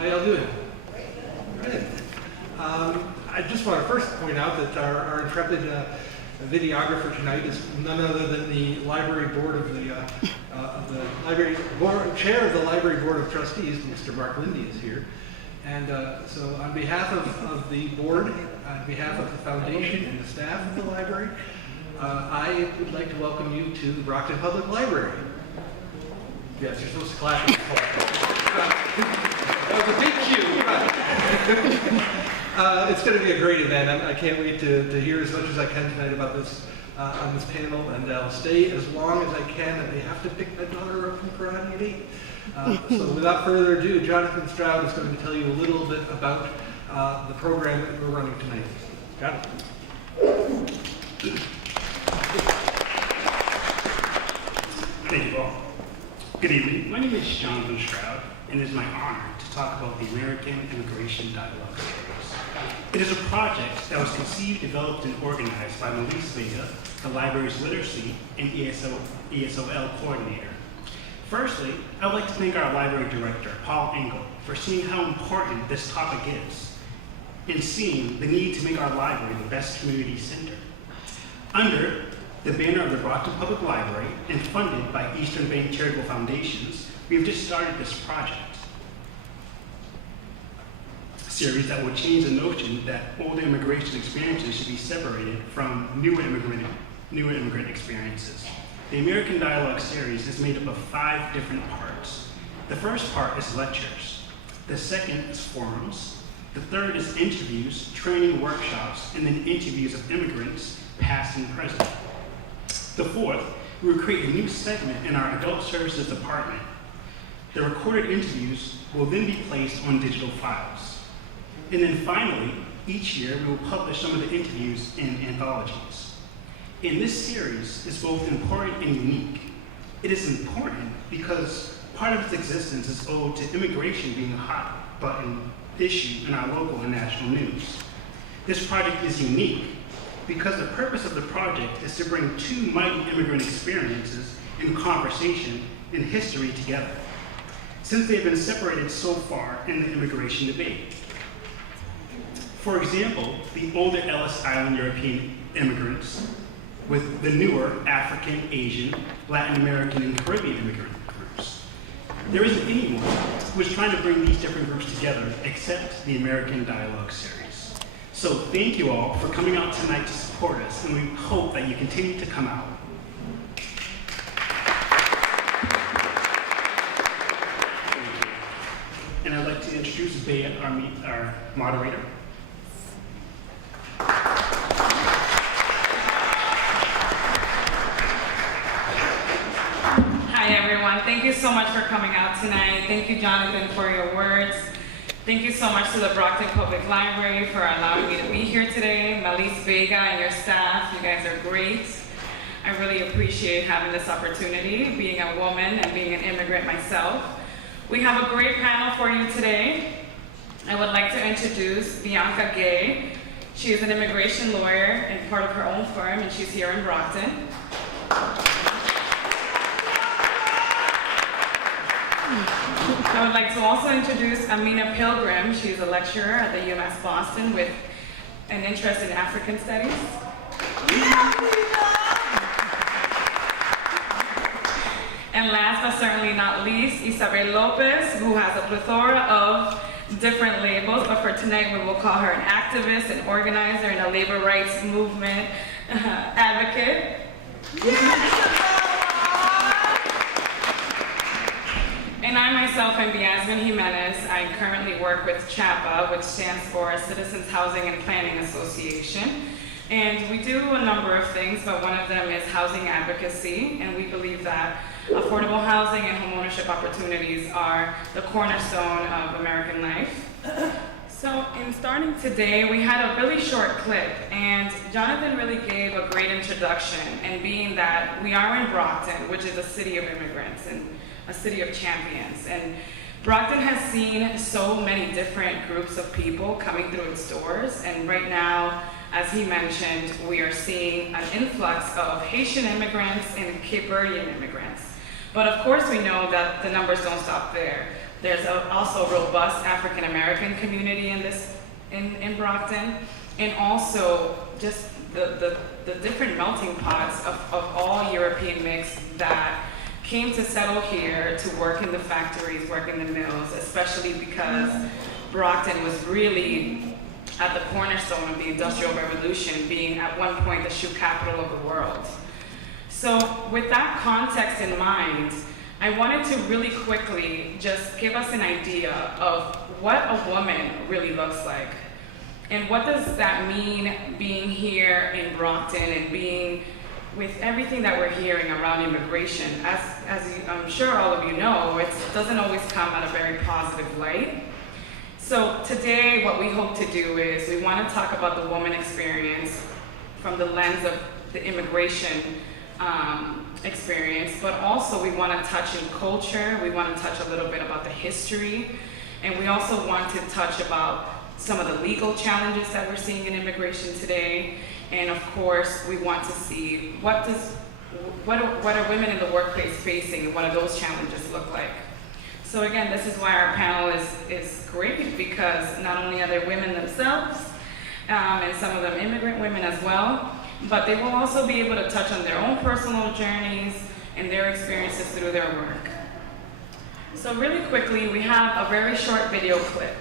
How y'all doing? Good. I just want to first point out that our intrepid videographer tonight is none other than the library board of the chair of the library board of trustees. Mr. Mark Lindy is here, and so on behalf of the board, on behalf of the foundation and the staff of the library, I would like to welcome you to the Brockton Public Library. Yes, you're supposed to clap. That was a big cue. It's going to be a great event. I can't wait to hear as much as I can tonight about this on this panel, and I'll stay as long as I can. And they have to pick my daughter up from karate at 8. So without further ado, Jonathan Stroud is going to tell you a little bit about the program that we're running tonight. Jonathan. Thank you all. Good evening. My name is Jonathan Stroud, and it is my honor to talk about the American Immigration Dialogue Series. It is a project that was conceived, developed, and organized by Melise Vega, the library's literacy and ESOL coordinator. Firstly, I would like to thank our library director, Paul Engel, for seeing how important this topic is and seeing the need to make our library the best community center. Under the banner of the Brockton Public Library and funded by Eastern Bank Charitable Foundations, we have just started this project series that will change the notion that older immigration experiences should be separated from newer immigrant experiences. The American Dialogue series is made up of 5 different parts. The first part is lectures. The second is forums. The third is interviews, training workshops, and then interviews of immigrants, past and present. The fourth, we will create a new segment in our Adult Services Department. The recorded interviews will then be placed on digital files. And then finally, each year we will publish some of the interviews in anthologies. And this series is both important and unique. It is important because part of its existence is owed to immigration being a hot button issue in our local and national news. This project is unique because the purpose of the project is to bring 2 mighty immigrant experiences in conversation and history together, since they have been separated so far in the immigration debate. For example, the older Ellis Island European immigrants with the newer African, Asian, Latin American, and Caribbean immigrant groups. There isn't anyone who is trying to bring these different groups together except the American Dialogue series. So thank you all for coming out tonight to support us, and we hope that you continue to come out. And I'd like to introduce Bea, our moderator. Hi everyone, thank you so much for coming out tonight. Thank you, Jonathan, for your words. Thank you so much to the Brockton Public Library for allowing me to be here today. Melise Vega and your staff, you guys are great. I really appreciate having this opportunity, being a woman and being an immigrant myself. We have a great panel for you today. I would like to introduce Bianca Gay. She is an immigration lawyer and part of her own firm, and she's here in Brockton. I would like to also introduce Amina Pilgrim. She's a lecturer at the UMass Boston with an interest in African studies. And last but certainly not least, Isabel Lopez, who has a plethora of different labels, but for tonight we will call her an activist, an organizer, and a labor rights movement advocate. And I myself am Biasmin Jimenez. I currently work with CHAPA, which stands for Citizens Housing and Planning Association. And we do a number of things, but one of them is housing advocacy, and we believe that affordable housing and homeownership opportunities are the cornerstone of American life. So in starting today, we had a really short clip, and Jonathan really gave a great introduction, and being that we are in Brockton, which is a city of immigrants and a city of champions. And Brockton has seen so many different groups of people coming through its doors, and right now, as he mentioned, we are seeing an influx of Haitian immigrants and Cape Verdean immigrants. But of course we know that the numbers don't stop there. There's also a robust African American community in Brockton, and also just the different melting pots of all European mix that came to settle here to work in the factories, work in the mills, especially because Brockton was really at the cornerstone of the Industrial Revolution, being at one point the shoe capital of the world. So with that context in mind, I wanted to really quickly just give us an idea of what a woman really looks like. And what does that mean being here in Brockton and being with everything that we're hearing around immigration? I'm sure all of you know, it doesn't always come at a very positive light. So today what we hope to do is we want to talk about the woman experience from the lens of the immigration experience, but also we want to touch in culture, we want to touch a little bit about the history, and we also want to touch about some of the legal challenges that we're seeing in immigration today. And of course, we want to see what are women in the workplace facing and what do those challenges look like. So again, this is why our panel is great, because not only are they women themselves, and some of them immigrant women as well, but they will also be able to touch on their own personal journeys and their experiences through their work. So really quickly, we have a very short video clip.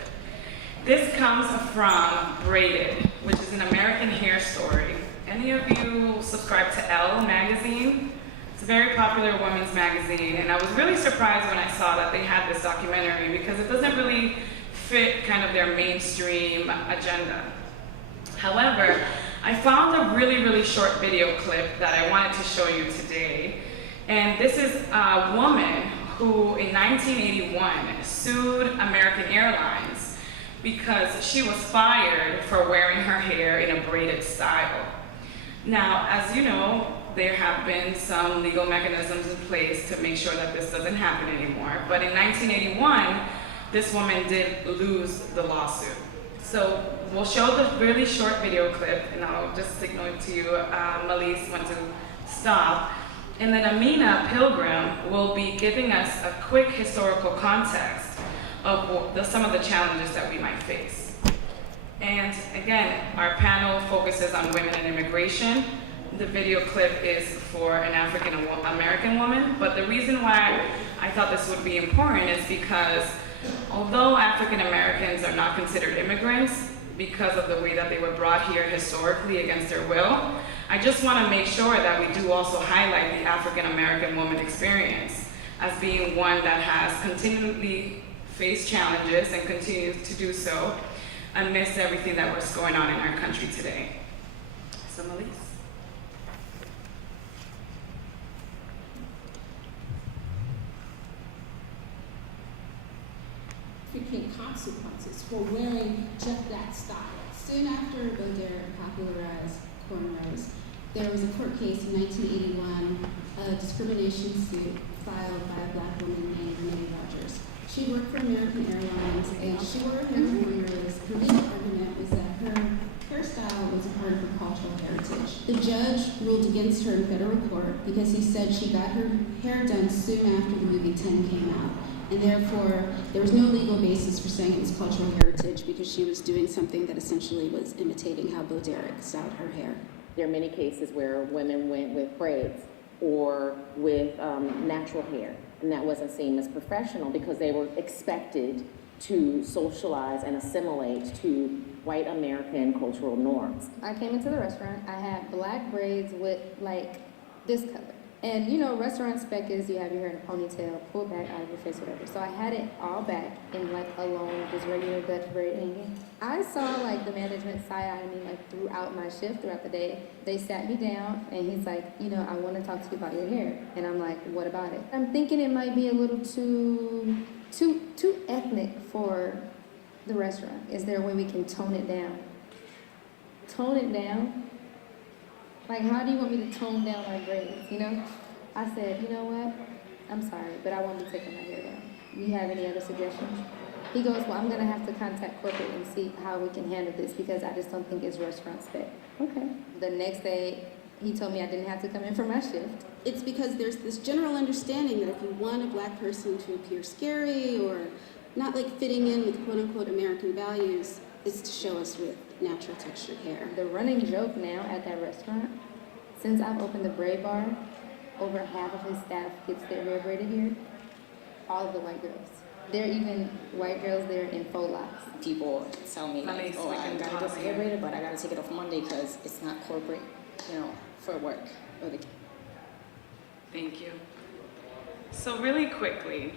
This comes from Braided, which is an American hair story. Any of you subscribe to Elle magazine? It's a very popular women's magazine, and I was really surprised when I saw that they had this documentary because it doesn't really fit kind of their mainstream agenda. However, I found a really, really short video clip that I wanted to show you today. And this is a woman who in 1981 sued American Airlines because she was fired for wearing her hair in a braided style. Now, as you know, there have been some legal mechanisms in place to make sure that this doesn't happen anymore. But in 1981, this woman did lose the lawsuit. So we'll show the really short video clip, and I'll just signal it to you, Melise, when to stop. And then Amina Pilgrim will be giving us a quick historical context of some of the challenges that we might face. And again, our panel focuses on women and immigration. The video clip is for an African American woman, but the reason why I thought this would be important is because although African Americans are not considered immigrants because of the way that they were brought here historically against their will, I just want to make sure that we do also highlight the African American woman experience as being one that has continually faced challenges and continues to do so amidst everything that was going on in our country today. So Melise. Significant consequences for wearing just that style. Soon after Baudelaire popularized cornrows, there was a court case in 1981, a discrimination suit filed by a black woman named Renee Rogers. She worked for American Airlines, and she wore hair cornrows. Her legal argument was that her hairstyle was a part of her cultural heritage. The judge ruled against her in federal court because he said she got her hair done soon after the movie 10 came out. And therefore, there was no legal basis for saying it was cultural heritage because she was doing something that essentially was imitating how Baudelaire styled her hair. There are many cases where women went with braids or with natural hair, and that wasn't seen as professional because they were expected to socialize and assimilate to white American cultural norms. I came into the restaurant, I had black braids with like this color. And you know, restaurant spec is you have your hair in a ponytail, pulled back out of your face, whatever. So I had it all back in like a long, just regular Dutch braid hanging. I saw like the management side-eyeing me like throughout my shift, throughout the day. They sat me down and he's like, you know, I want to talk to you about your hair. And I'm like, what about it? I'm thinking it might be a little too ethnic for the restaurant. Is there a way we can tone it down? Tone it down? Like, how do you want me to tone down my braids, you know? I said, you know what? I'm sorry, but I won't be taking my hair down. You have any other suggestions? He goes, well, I'm going to have to contact corporate and see how we can handle this because I just don't think it's restaurant spec. Okay. The next day, he told me I didn't have to come in for my shift. It's because there's this general understanding that if you want a black person to appear scary or not like fitting in with quote unquote American values, is to show us with natural textured hair. The running joke now at that restaurant, since I've opened the braid bar, over half of his staff gets their hair braided here. All of the white girls. There are even white girls there in faux locks. People tell me, like, Nice, oh, we I can gotta talk get my hair here. braided, but I gotta take it off Monday because it's not corporate, for work. Or the Thank you. So really quickly,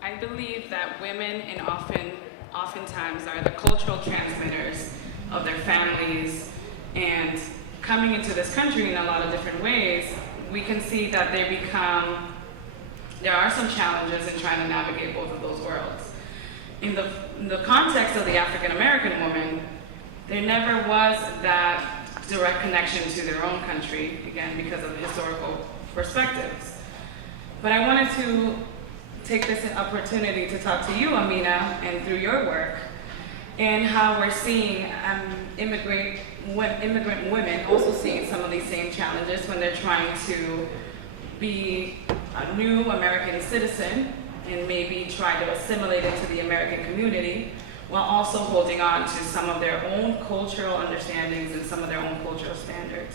I believe that women and oftentimes are the cultural transmitters of their families, and coming into this country in a lot of different ways, we can see that there are some challenges in trying to navigate both of those worlds. In the context of the African American woman, there never was that direct connection to their own country, again, because of historical perspectives. But I wanted to take this opportunity to talk to you, Amina, and through your work, and how we're seeing immigrant women also seeing some of these same challenges when they're trying to be a new American citizen and maybe try to assimilate into the American community, while also holding on to some of their own cultural understandings and some of their own cultural standards.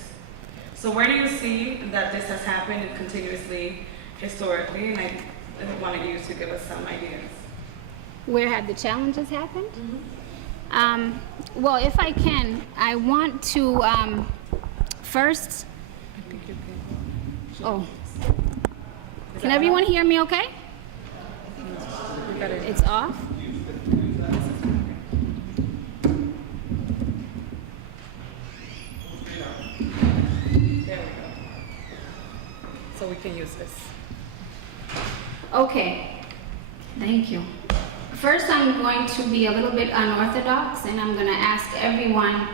So where do you see that this has happened continuously, historically? And I wanted you to give us some ideas. Where have the challenges happened? Well, if I can, I want to first. Oh, can everyone hear me? Okay. It's off. There we go. So we can use this. Okay. Thank you. First, I'm going to be a little bit unorthodox, and I'm going to ask everyone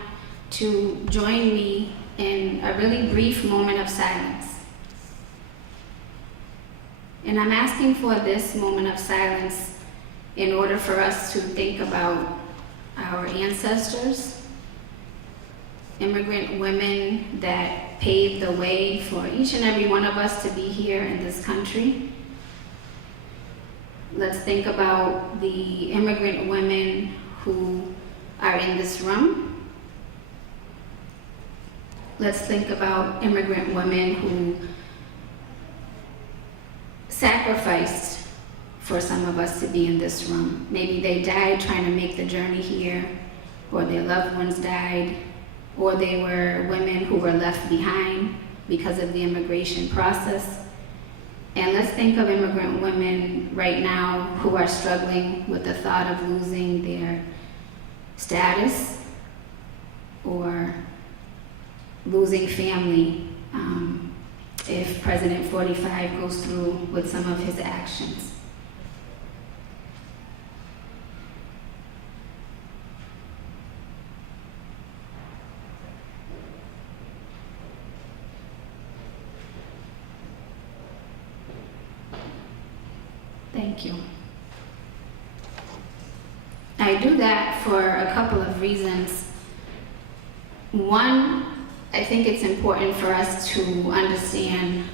to join me in a really brief moment of silence. And I'm asking for this moment of silence in order for us to think about our ancestors, immigrant women that paved the way for each and every one of us to be here in this country. Let's think about the immigrant women who are in this room. Let's think about immigrant women who sacrificed for some of us to be in this room. Maybe they died trying to make the journey here, or their loved ones died, or they were women who were left behind because of the immigration process. And let's think of immigrant women right now who are struggling with the thought of losing their status or losing family if President 45 goes through with some of his actions. Thank you. I do that for a couple of reasons. One, I think it's important for us to understand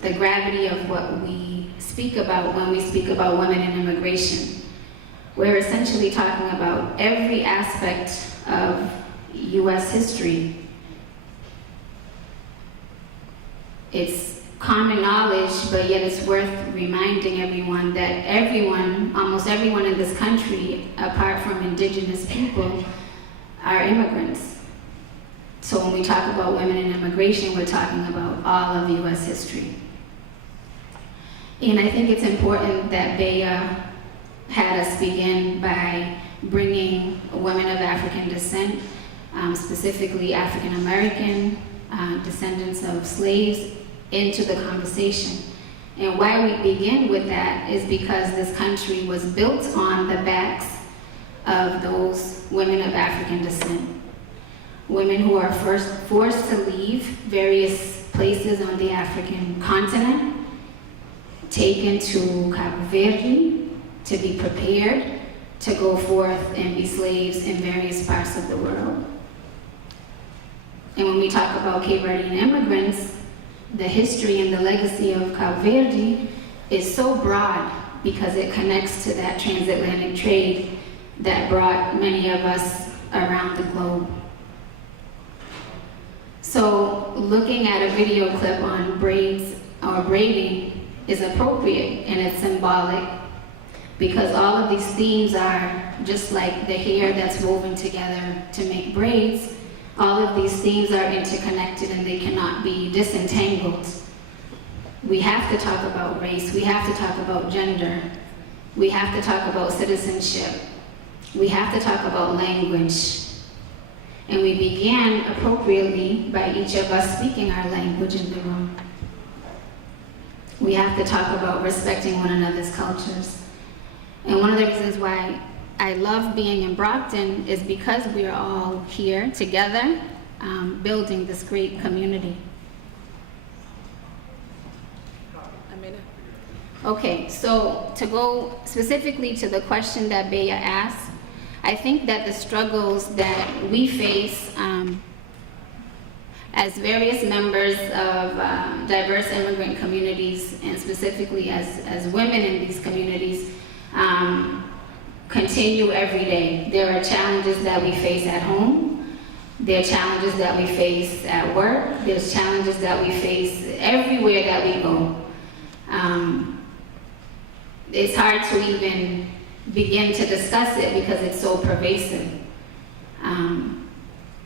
the gravity of what we speak about when we speak about women in immigration. We're essentially talking about every aspect of U.S. history. It's common knowledge, but yet it's worth reminding everyone that almost everyone in this country, apart from indigenous people, are immigrants. So when we talk about women in immigration, we're talking about all of U.S. history. And I think it's important that Bea had us begin by bringing women of African descent, specifically African American descendants of slaves, into the conversation. And why we begin with that is because this country was built on the backs of those women of African descent. Women who are first forced to leave various places on the African continent, taken to Cabo Verde to be prepared to go forth and be slaves in various parts of the world. And when we talk about Cape Verdean immigrants, the history and the legacy of Cabo Verde is so broad because it connects to that transatlantic trade that brought many of us around the globe. So looking at a video clip on braids or braiding is appropriate and it's symbolic, because all of these themes are just like the hair that's woven together to make braids. All of these themes are interconnected and they cannot be disentangled. We have to talk about race, we have to talk about gender, we have to talk about citizenship, we have to talk about language. And we began appropriately by each of us speaking our language in the room. We have to talk about respecting one another's cultures. And one of the reasons why I love being in Brockton is because we are all here together, building this great community. Okay, so to go specifically to the question that Bea asked, I think that the struggles that we face as various members of diverse immigrant communities, and specifically as women in these communities, continue every day. There are challenges that we face at home. There are challenges that we face at work. There's challenges that we face everywhere that we go. It's hard to even begin to discuss it because it's so pervasive.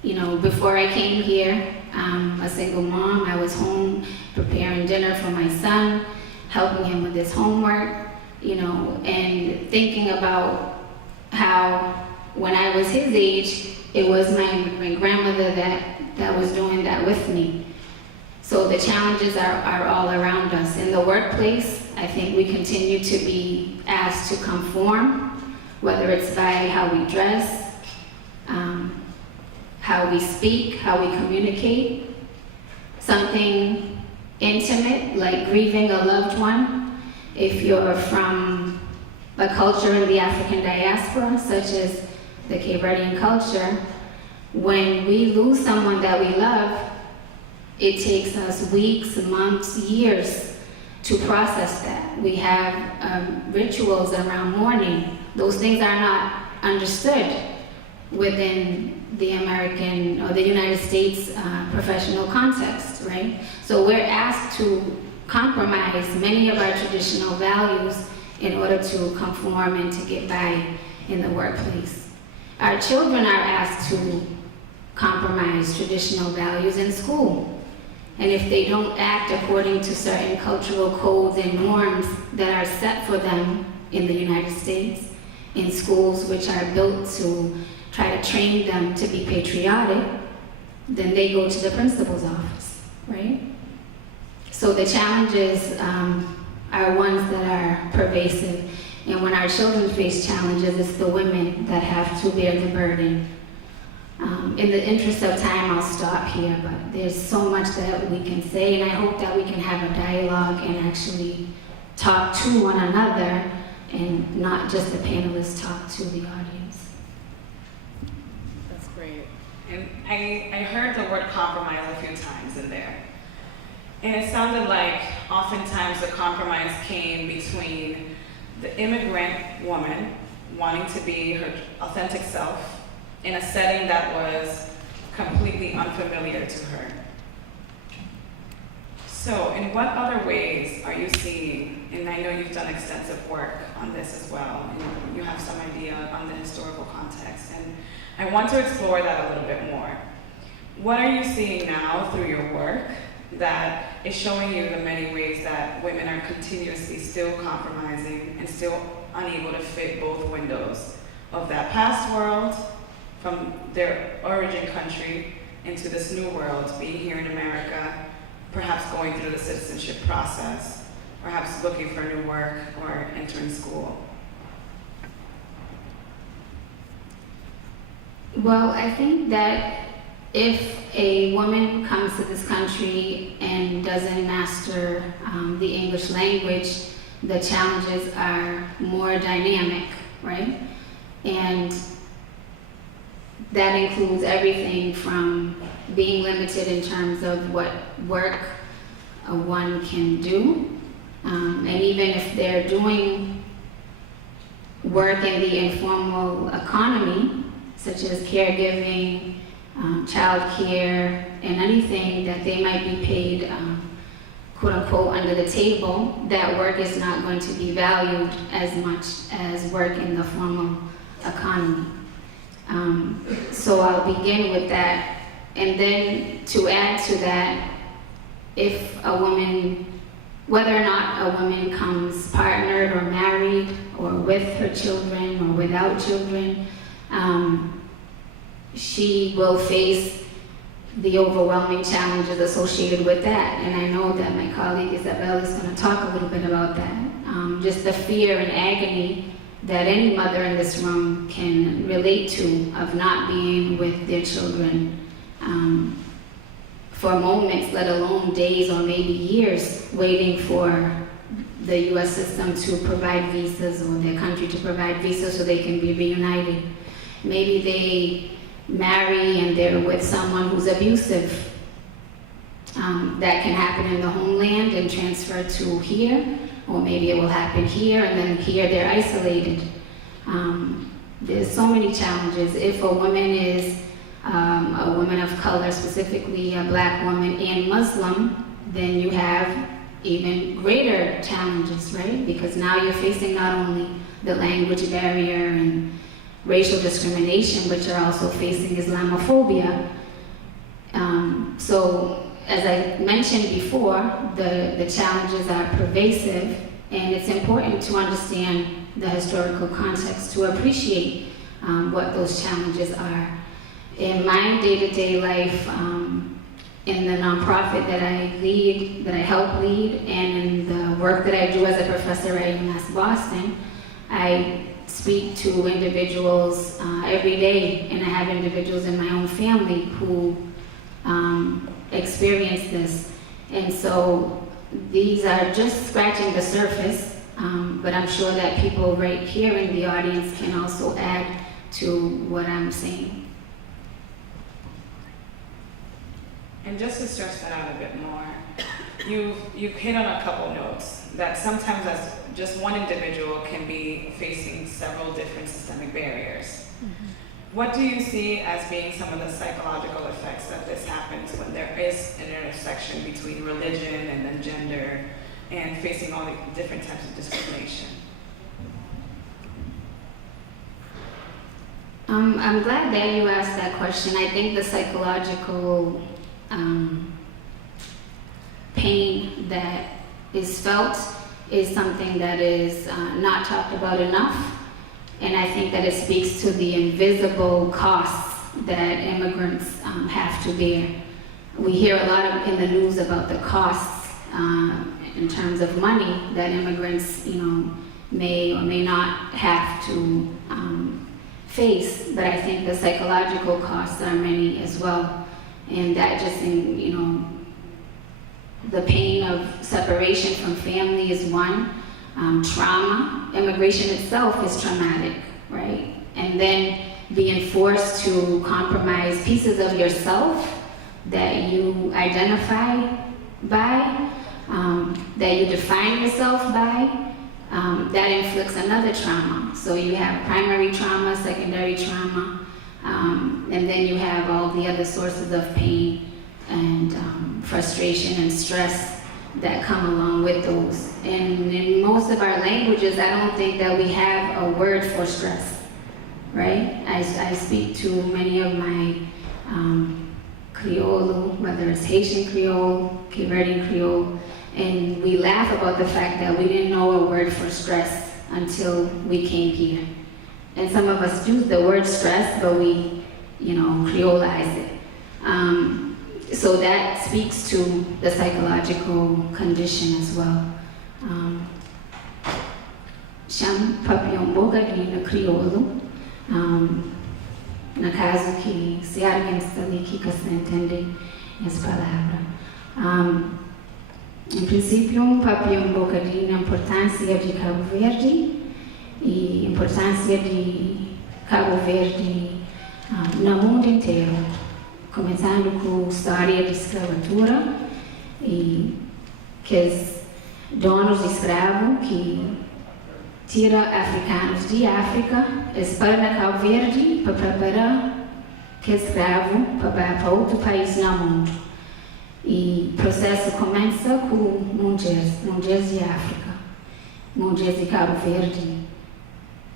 You know, before I came here, a single mom, I was home preparing dinner for my son, helping him with his homework, you know, and thinking about how when I was his age, it was my grandmother that was doing that with me. So the challenges are all around us. In the workplace, I think we continue to be asked to conform, whether it's by how we dress, how we speak, how we communicate. Something intimate, like grieving a loved one. If you're from a culture in the African diaspora, such as the Cape Verdean culture, when we lose someone that we love, it takes us weeks, months, years to process that. We have rituals around mourning. Those things are not understood within the American or the United States professional context, right? So we're asked to compromise many of our traditional values in order to conform and to get by in the workplace. Our children are asked to compromise traditional values in school. And if they don't act according to certain cultural codes and norms that are set for them in the United States, in schools which are built to try to train them to be patriotic, then they go to the principal's office, right? So the challenges are ones that are pervasive. And when our children face challenges, it's the women that have to bear the burden. In the interest of time, I'll stop here, but there's so much that we can say, and I hope that we can have a dialogue and actually talk to one another and not just the panelists talk to the audience. That's great. And I heard the word compromise a few times in there. And it sounded like oftentimes the compromise came between the immigrant woman wanting to be her authentic self in a setting that was completely unfamiliar to her. So in what other ways are you seeing, and I know you've done extensive work on this as well, and you have some idea on the historical context, and I want to explore that a little bit more. What are you seeing now through your work that is showing you the many ways that women are continuously still compromising and still unable to fit both windows of that past world from their origin country into this new world, being here in America, perhaps going through the citizenship process, perhaps looking for new work or entering school? Well, I think that if a woman comes to this country and doesn't master the English language, the challenges are more dynamic, right? And that includes everything from being limited in terms of what work one can do. And even if they're doing work in the informal economy, such as caregiving, childcare, and anything that they might be paid, quote unquote, under the table, that work is not going to be valued as much as work in the formal economy. So I'll begin with that. And then to add to that, if a woman, whether or not a woman comes partnered or married or with her children or without children, she will face the overwhelming challenges associated with that. And I know that my colleague Isabel is going to talk a little bit about that. Just the fear and agony that any mother in this room can relate to of not being with their children for moments, let alone days or maybe years, waiting for the U.S. system to provide visas or their country to provide visas so they can be reunited. Maybe they marry and they're with someone who's abusive. That can happen in the homeland and transfer to here, or maybe it will happen here and then here they're isolated. There's so many challenges. If a woman is a woman of color, specifically a black woman and Muslim, then you have even greater challenges, right? Because now you're facing not only the language barrier and racial discrimination, but you're also facing Islamophobia. So, as I mentioned before, the challenges are pervasive, and it's important to understand the historical context to appreciate what those challenges are. In my day-to-day life, in the nonprofit that I lead, that I help lead, and in the work that I do as a professor at UMass Boston, I speak to individuals every day, and I have individuals in my own family who experience this. And so these are just scratching the surface, but I'm sure that people right here in the audience can also add to what I'm saying. And just to stress that out a bit more, you've hit on a couple notes that sometimes as just one individual can be facing several different systemic barriers. What do you see as being some of the psychological effects that this happens when there is an intersection between religion and then gender and facing all the different types of discrimination? I'm glad that you asked that question. I think the psychological pain that is felt is something that is not talked about enough. And I think that it speaks to the invisible costs that immigrants have to bear. We hear a lot in the news about the costs in terms of money that immigrants, may or may not have to face, but I think the psychological costs are many as well. And that just, the pain of separation from family is one. Trauma, immigration itself is traumatic, right? And then being forced to compromise pieces of yourself that you identify by, that you define yourself by, that inflicts another trauma. So you have primary trauma, secondary trauma, and then you have all the other sources of pain and frustration and stress that come along with those. And in most of our languages, I don't think that we have a word for stress, right? I speak to many of my Creole, whether it's Haitian Creole, Cape Verdean Creole, and we laugh about the fact that we didn't know a word for stress until we came here. And some of us use the word stress, but we, Creolize it. So that speaks to the psychological condition as well. Chamo Papillon na crioulo, na caso que se alguém está ali que você entende essa palavra. Em princípio, Papillon bocadinho na importância de Cabo Verde e importância de Cabo Verde no mundo inteiro. Começando com a história de escravatura e que os donos de escravos que tira africanos de África, eles param na Cabo Verde para preparar que escravo para outro país no mundo. E o processo começa com mulheres de África, mulheres de Cabo Verde.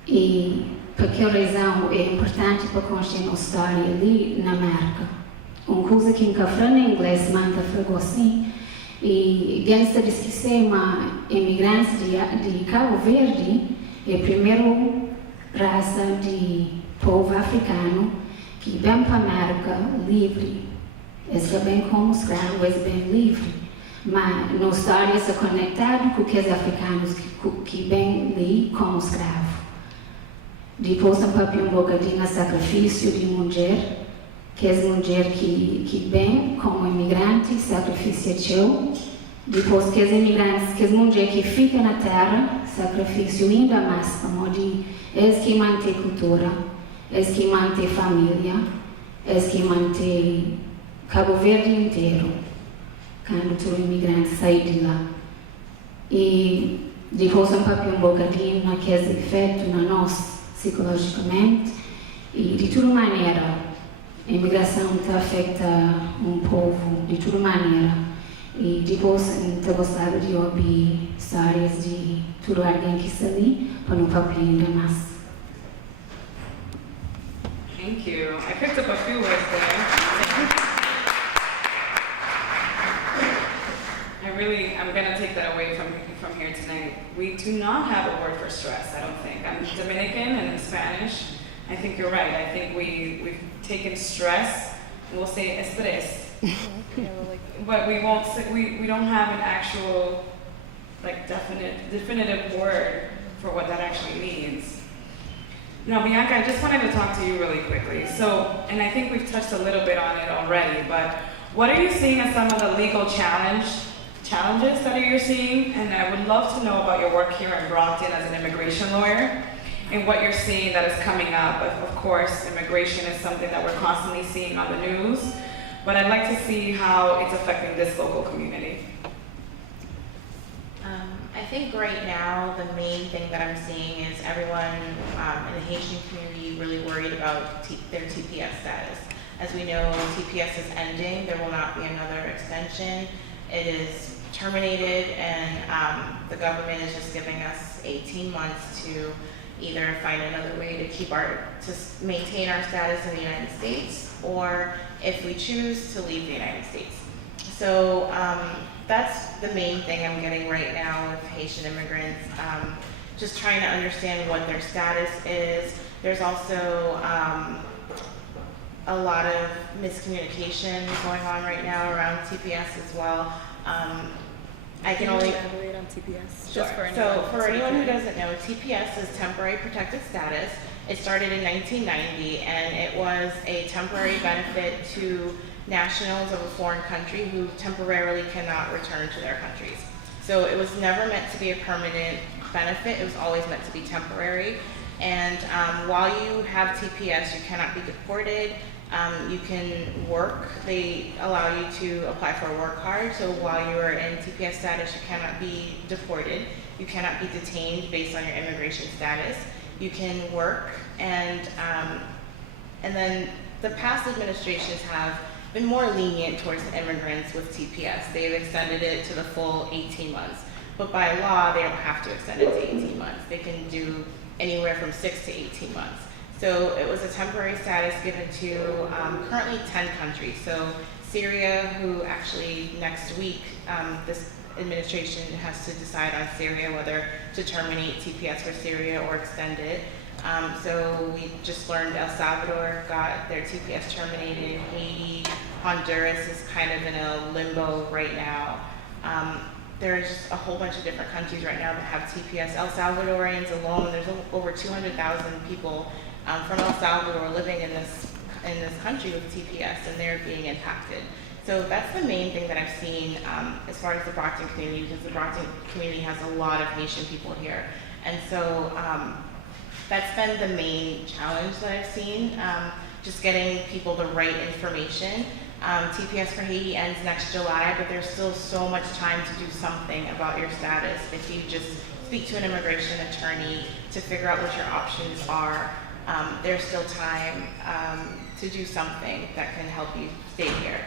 E por que razão é importante para conhecer uma história ali na América? Uma coisa que nunca fala em inglês, manda falou assim, e gasta de esquecer, mas imigrantes de Cabo Verde é a primeira raça de povo africano que vem para a América livre. Eles bem como escravos, eles bem livre. Mas não história está conectado com aqueles africanos que vêm ali como escravos. Depois também um bocadinho de sacrifício de mulher, que é mulher que vem como imigrante, sacrifício seu. Depois que as imigrantes, que as mulheres que ficam na terra, sacrifício ainda mais, como de eles que mantêm cultura, eles que mantêm família, eles que mantêm Cabo Verde inteiro, quando todo imigrante sai de lá. E depois também um bocadinho naqueles efeitos na nós, psicologicamente, e de toda maneira, a imigração afeta um povo de toda maneira. E depois, eu gostava de ouvir histórias de todo alguém que está ali, para não papo ainda mais. Thank you. I picked up a few words there. I'm going to take that away from here tonight. We do not have a word for stress, I don't think. I'm Dominican and in Spanish. I think you're right. I think we've taken stress, and we'll say estrés. But we won't say, we don't have an actual, like, definitive word for what that actually means. Now, Bianca, I just wanted to talk to you really quickly. So, and I think we've touched a little bit on it already, but what are you seeing as some of the legal challenges that you're seeing? And I would love to know about your work here in Brockton as an immigration lawyer and what you're seeing that is coming up. Of course, immigration is something that we're constantly seeing on the news, but I'd like to see how it's affecting this local community. I think right now the main thing that I'm seeing is everyone in the Haitian community really worried about their TPS status. As we know, TPS is ending. There will not be another extension. It is terminated, and the government is just giving us 18 months to either find another way to maintain our status in the United States, or if we choose to leave the United States. So that's the main thing I'm getting right now with Haitian immigrants, just trying to understand what their status is. There's also a lot of miscommunication going on right now around TPS as well. I can only elaborate on TPS. Sure. So for anyone who doesn't know, TPS is temporary protected status. It started in 1990, and it was a temporary benefit to nationals of a foreign country who temporarily cannot return to their countries. So it was never meant to be a permanent benefit. It was always meant to be temporary. And while you have TPS, you cannot be deported. You can work. They allow you to apply for a work card. So while you are in TPS status, you cannot be deported. You cannot be detained based on your immigration status. You can work, and then the past administrations have been more lenient towards immigrants with TPS. They've extended it to the full 18 months. But by law, they don't have to extend it to 18 months. They can do anywhere from 6 to 18 months. So it was a temporary status given to currently 10 countries. So Syria, who actually next week, this administration has to decide on Syria whether to terminate TPS for Syria or extend it. So we just learned El Salvador got their TPS terminated. Haiti, Honduras is kind of in a limbo right now. There's a whole bunch of different countries right now that have TPS. El Salvadorians alone, there's over 200,000 people from El Salvador living in this country with TPS, and they're being impacted. So that's the main thing that I've seen as far as the Brockton community, because the Brockton community has a lot of Haitian people here. And so that's been the main challenge that I've seen, just getting people the right information. TPS for Haiti ends next July, but there's still so much time to do something about your status if you just speak to an immigration attorney to figure out what your options are. There's still time to do something that can help you stay here.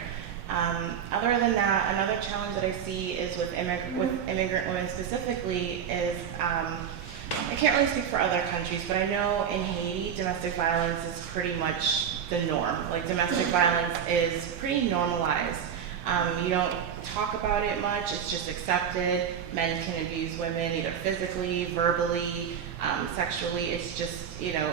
Other than that, another challenge that I see is with immigrant women specifically is, I can't really speak for other countries, but I know in Haiti, domestic violence is pretty much the norm. Like, domestic violence is pretty normalized. You don't talk about it much, it's just accepted. Men can abuse women either physically, verbally, sexually. It's just, you know,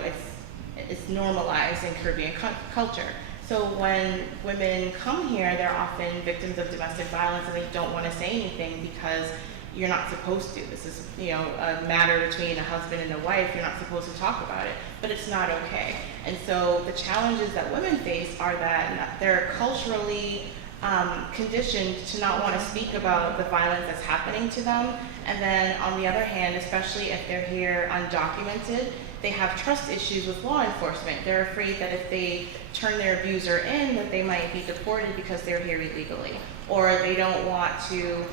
it's normalized in Caribbean culture. So when women come here, they're often victims of domestic violence and they don't want to say anything because you're not supposed to. This is, you know, a matter between a husband and a wife. You're not supposed to talk about it, but it's not okay. And so the challenges that women face are that they're culturally conditioned to not want to speak about the violence that's happening to them. And then on the other hand, especially if they're here undocumented, they have trust issues with law enforcement. They're afraid that if they turn their abuser in, that they might be deported because they're here illegally. Or they don't want to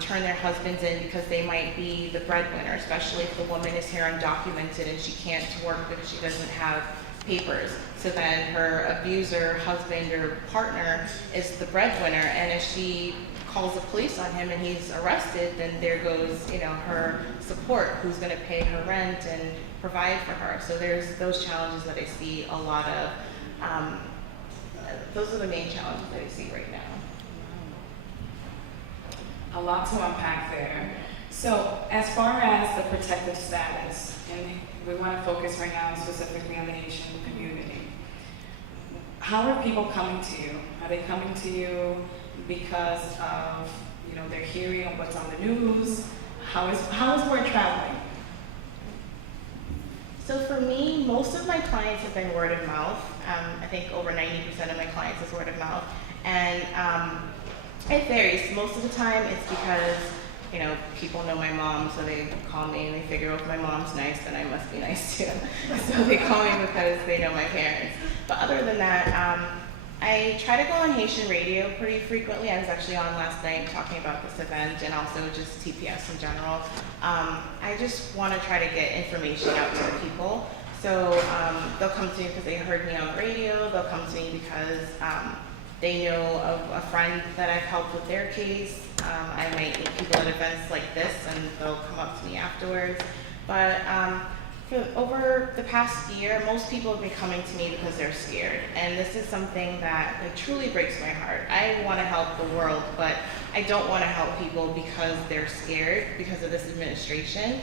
turn their husbands in because they might be the breadwinner, especially if the woman is here undocumented and she can't work because she doesn't have papers. So then her abuser, husband, or partner is the breadwinner, and if she calls the police on him and he's arrested, then there goes, you know, her support, who's going to pay her rent and provide for her. So there's those challenges that I see a lot of. Those are the main challenges that I see right now. A lot to unpack there. So as far as the protective status, and we want to focus right now specifically on the Haitian community, how are people coming to you? Are they coming to you because of, you know, they're hearing what's on the news? How is word traveling? So for me, most of my clients have been word of mouth. I think over 90% of my clients is word of mouth. And it varies. Most of the time it's because, you know, people know my mom, so they call me and they figure, oh, if my mom's nice, then I must be nice too. So they call me because they know my parents. But other than that, I try to go on Haitian radio pretty frequently. I was actually on last night talking about this event and also just TPS in general. I just want to try to get information out to the people. So they'll come to me because they heard me on the radio. They'll come to me because they know of a friend that I've helped with their case. I might meet people at events like this and they'll come up to me afterwards. But over the past year, most people have been coming to me because they're scared. And this is something that truly breaks my heart. I want to help the world, but I don't want to help people because they're scared because of this administration.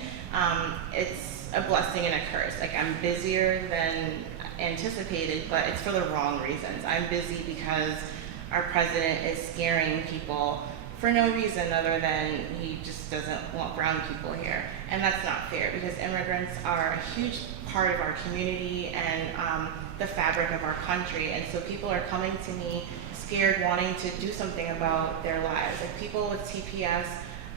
It's a blessing and a curse. Like, I'm busier than anticipated, but it's for the wrong reasons. I'm busy because our president is scaring people for no reason other than he just doesn't want brown people here. And that's not fair because immigrants are a huge part of our community and the fabric of our country. And so people are coming to me scared, wanting to do something about their lives. Like people with TPS,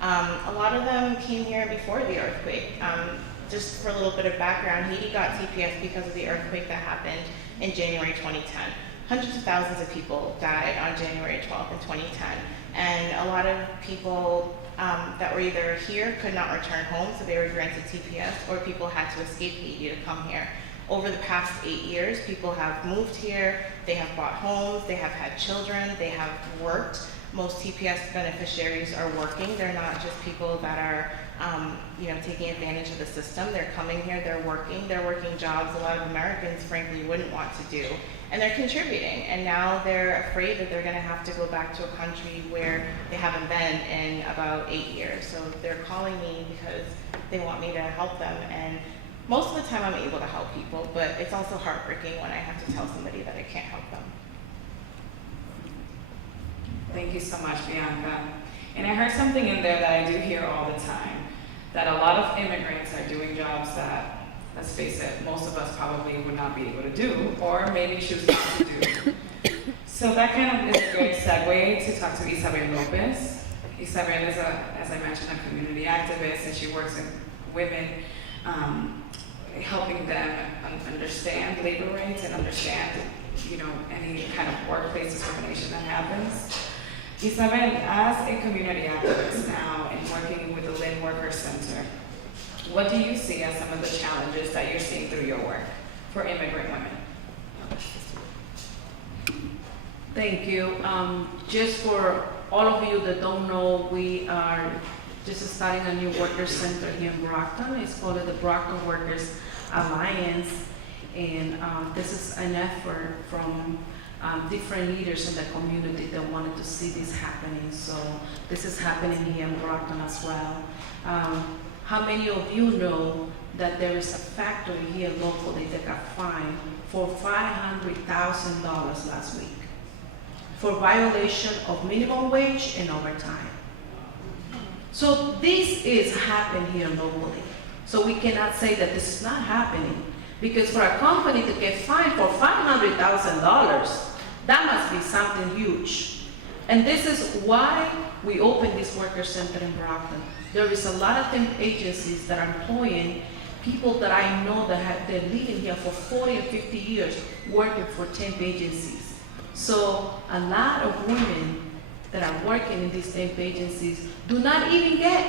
a lot of them came here before the earthquake. Just for a little bit of background, Haiti got TPS because of the earthquake that happened in January 2010. Hundreds of thousands of people died on January 12th in 2010. And a lot of people that were either here could not return home, so they were granted TPS, or people had to escape Haiti to come here. Over the past 8 years, people have moved here, they have bought homes, they have had children, they have worked. Most TPS beneficiaries are working. They're not just people that are taking advantage of the system. They're coming here, they're working jobs a lot of Americans frankly wouldn't want to do. And they're contributing, and now they're afraid that they're going to have to go back to a country where they haven't been in about 8 years. So they're calling me because they want me to help them, and most of the time I'm able to help people, but it's also heartbreaking when I have to tell somebody that I can't help them. Thank you so much, Bianca. And I heard something in there that I do hear all the time, that a lot of immigrants are doing jobs that, let's face it, most of us probably would not be able to do, or maybe choose not to do. So that kind of is a great segue to talk to Isabel Lopez. Isabel is, as I mentioned, a community activist, and she works with women, helping them understand labor rights and understand any kind of workplace discrimination that happens. Isabel, as a community activist now and working with the Lynn Worker Center, what do you see as some of the challenges that you're seeing through your work for immigrant women? Thank you. Just for all of you that don't know, we are just starting a new worker center here in Brockton. It's called the Brockton Workers Alliance. And this is an effort from different leaders in the community that wanted to see this happening. So this is happening here in Brockton as well. How many of you know that there is a factory here locally that got fined for $500,000 last week for violation of minimum wage and overtime? So this is happening here locally. So we cannot say that this is not happening, because for a company to get fined for $500,000, that must be something huge. And this is why we opened this worker center in Brockton. There is a lot of temp agencies that are employing people that I know that they're living here for 40 or 50 years working for temp agencies. So a lot of women that are working in these temp agencies do not even get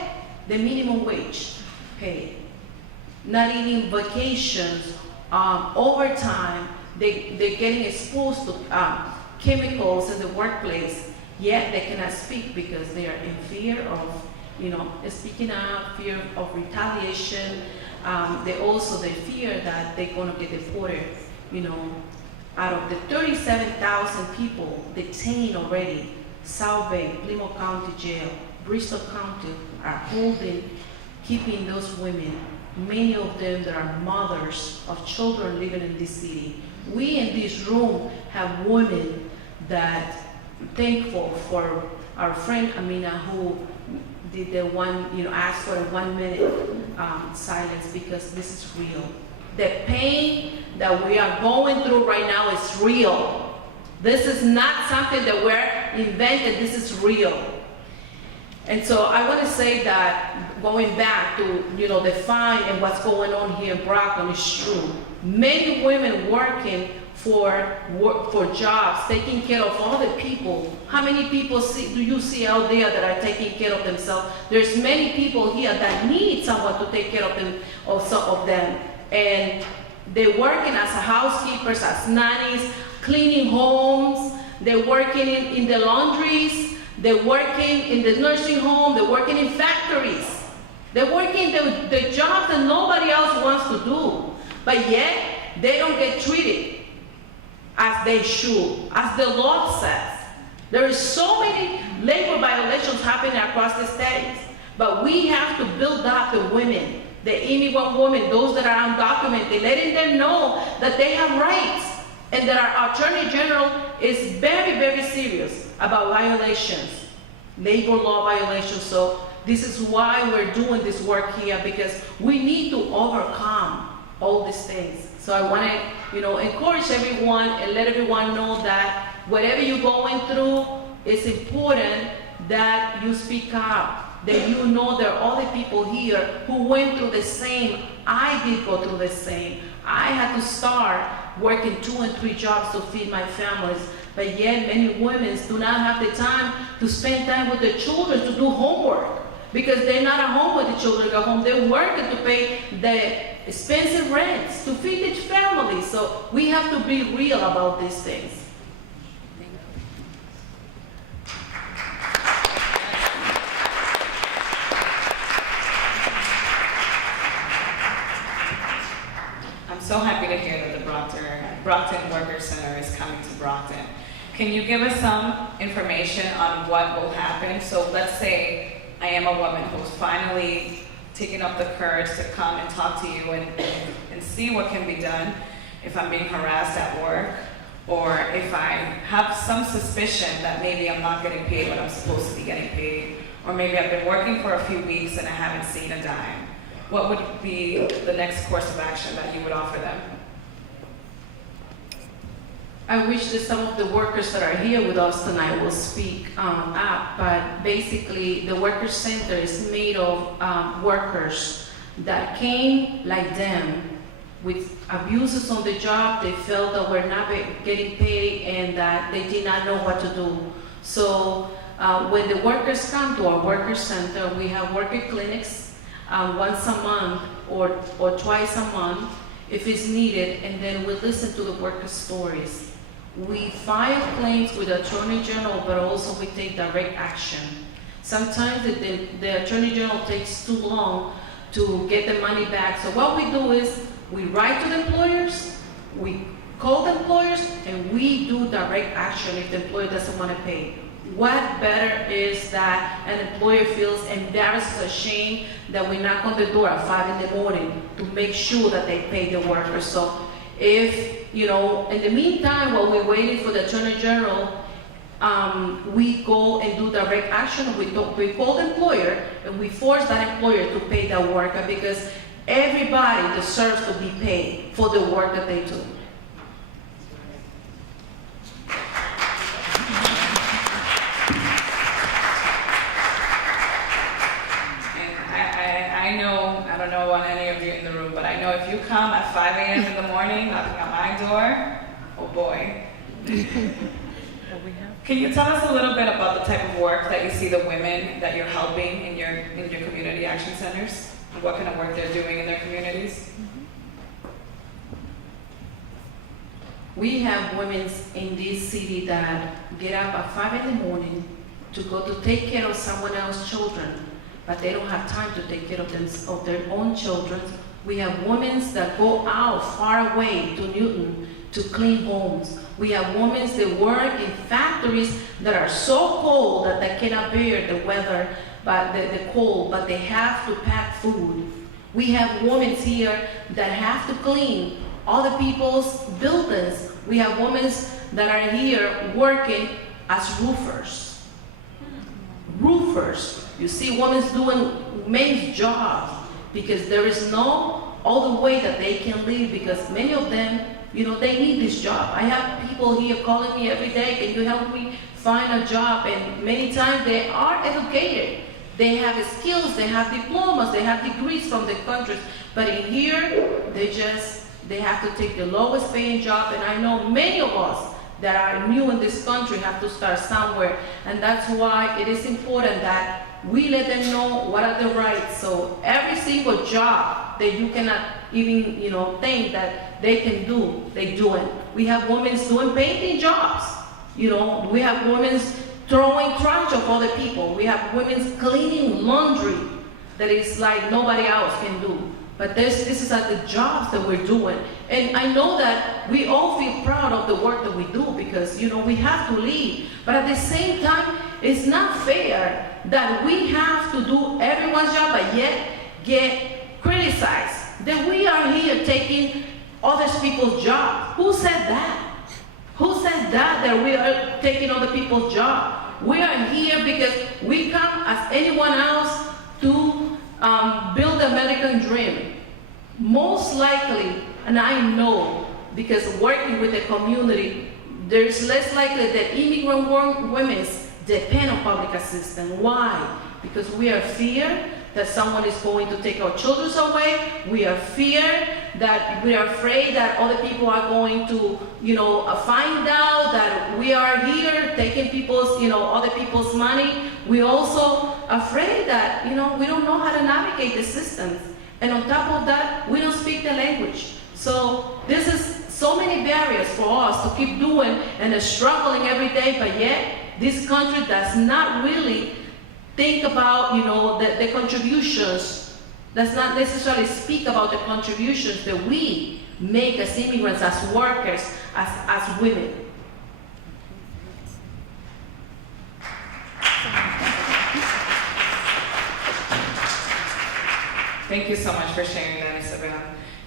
the minimum wage pay, not even vacations, overtime. They're getting exposed to chemicals in the workplace, yet they cannot speak because they are in fear of, speaking out, fear of retaliation. They fear that they're going to get deported. Out of the 37,000 people detained already, South Bay, Plymouth County Jail, Bristol County are keeping those women, many of them that are mothers of children living in this city. We in this room have women that thankful for our friend Amina, who did the one, asked for a 1 minute silence, because this is real. The pain that we are going through right now is real. This is not something that we're invented, this is real. And so I want to say that going back to, the fine and what's going on here in Brockton is true. Many women working for jobs, taking care of all the people. How many people do you see out there that are taking care of themselves? There's many people here that need someone to take care of them, of some of them. And they're working as housekeepers, as nannies, cleaning homes. They're working in the laundries. They're working in the nursing home. They're working in factories. They're working the jobs that nobody else wants to do. But yet, they don't get treated as they should, as the law says. There is so many labor violations happening across the states. But we have to build up the women, the immigrant women, those that are undocumented, letting them know that they have rights, and that our Attorney General is very, very serious about violations, labor law violations. So this is why we're doing this work here, because we need to overcome all these things. So I want to, encourage everyone and let everyone know that whatever you're going through, it's important that you speak up, that you know there are other people here who went through the same. I did go through the same. I had to start working 2 and 3 jobs to feed my families, but yet many women do not have the time to spend time with their children, to do homework, because they're not at home with the children at home. They're working to pay the expensive rents, to feed each family. So we have to be real about these things. I'm so happy to hear that the Brockton Worker Center is coming to Brockton. Can you give us some information on what will happen? So let's say I am a woman who's finally taken up the courage to come and talk to you and see what can be done if I'm being harassed at work, or if I have some suspicion that maybe I'm not getting paid what I'm supposed to be getting paid, or maybe I've been working for a few weeks and I haven't seen a dime. What would be the next course of action that you would offer them? I wish that some of the workers that are here with us tonight will speak up, but basically the Worker Center is made of workers that came like them, with abuses on the job. They felt that we're not getting paid and that they did not know what to do. So when the workers come to our worker center, we have worker clinics once a month or twice a month if it's needed, and then we listen to the workers' stories. We file claims with the Attorney General, but also we take direct action. Sometimes the Attorney General takes too long to get the money back. So what we do is we write to the employers, we call the employers, and we do direct action if the employer doesn't want to pay. What better is that an employer feels embarrassed, ashamed that we knock on the door at 5 in the morning to make sure that they pay the workers. So if, you know, in the meantime, while we're waiting for the Attorney General, we go and do direct action. We call the employer and we force that employer to pay that worker, because everybody deserves to be paid for the work that they do. I know, I don't know about any of you in the room, but I know if you come at 5 a.m. in the morning knocking on my door, oh boy. Can you tell us a little bit about the type of work that you see the women that you're helping in your community action centers? What kind of work they're doing in their communities? We have women in this city that get up at 5 in the morning to go to take care of someone else's children, but they don't have time to take care of their own children. We have women that go out far away to Newton to clean homes. We have women that work in factories that are so cold that they cannot bear the weather, but the cold, but they have to pack food. We have women here that have to clean other people's buildings. We have women that are here working as roofers. Roofers. You see women doing men's jobs because there is no other way that they can live, because many of them, you know, they need this job. I have people here calling me every day, can you help me find a job? And many times they are educated. They have skills, they have diplomas, they have degrees from the countries. But in here, they have to take the lowest paying job. And I know many of us that are new in this country have to start somewhere. And that's why it is important that we let them know what are the rights. So every single job that you cannot even, you know, think that they can do, they do it. We have women doing painting jobs. You know, we have women throwing trash of other people. We have women cleaning laundry that is like nobody else can do. But this is like the jobs that we're doing. And I know that we all feel proud of the work that we do because, you know, we have to lead. But at the same time, it's not fair that we have to do everyone's job but yet get criticized. That we are here taking other people's jobs. Who said that? Who said that we are taking other people's job? We are here because we come as anyone else to build the American dream. Most likely, and I know, because working with the community, there's less likely that immigrant women depend on public assistance. Why? Because we are feared that someone is going to take our children away. We are feared that we are afraid that other people are going to, you know, find out that we are here taking people's, you know, other people's money. We also afraid that, you know, we don't know how to navigate the systems. And on top of that, we don't speak the language. So this is so many barriers for us to keep doing and struggling every day, but yet this country does not really think about, you know, the contributions, does not necessarily speak about the contributions that we make as immigrants, as workers, as women. Thank you so much for sharing that, Isabel.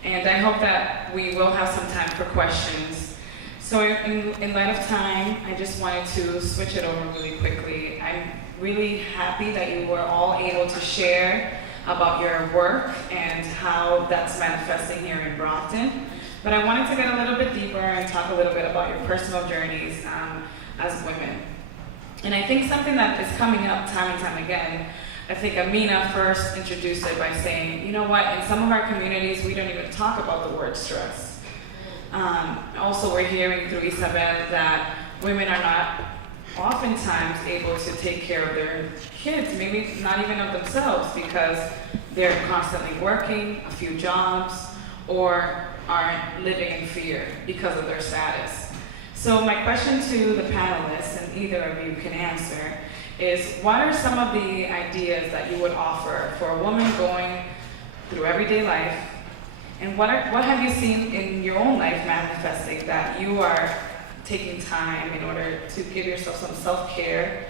And I hope that we will have some time for questions. So in light of time, I just wanted to switch it over really quickly. I'm really happy that you were all able to share about your work and how that's manifesting here in Brockton. But I wanted to get a little bit deeper and talk a little bit about your personal journeys as women. And I think something that is coming up time and time again I think Amina first introduced it by saying, you know what, in some of our communities, we don't even talk about the word stress. Also, we're hearing through Isabel that women are not oftentimes able to take care of their kids, maybe not even of themselves, because they're constantly working a few jobs or aren't living in fear because of their status. So my question to the panelists, and either of you can answer, is what are some of the ideas that you would offer for a woman going through everyday life, and what have you seen in your own life manifesting that you are taking time in order to give yourself some self-care,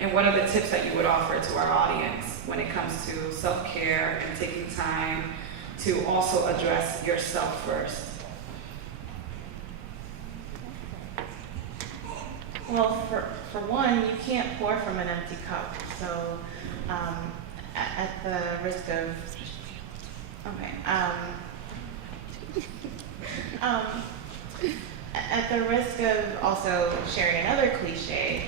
and what are the tips that you would offer to our audience when it comes to self-care and taking time to also address yourself first? Well, for one, you can't pour from an empty cup. So, at the risk of, at the risk of also sharing another cliche,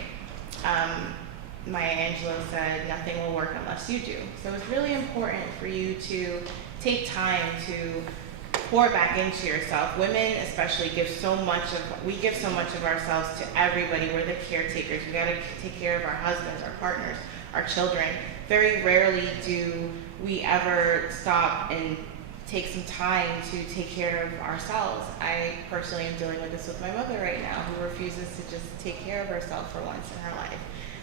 Maya Angelou said, "Nothing will work unless you do." So it's really important for you to take time to pour back into yourself. Women especially give so much of ourselves to everybody. We're the caretakers. We gotta take care of our husbands, our partners, our children. Very rarely do we ever stop and take some time to take care of ourselves. I personally am dealing with this with my mother right now, who refuses to just take care of herself for once in her life.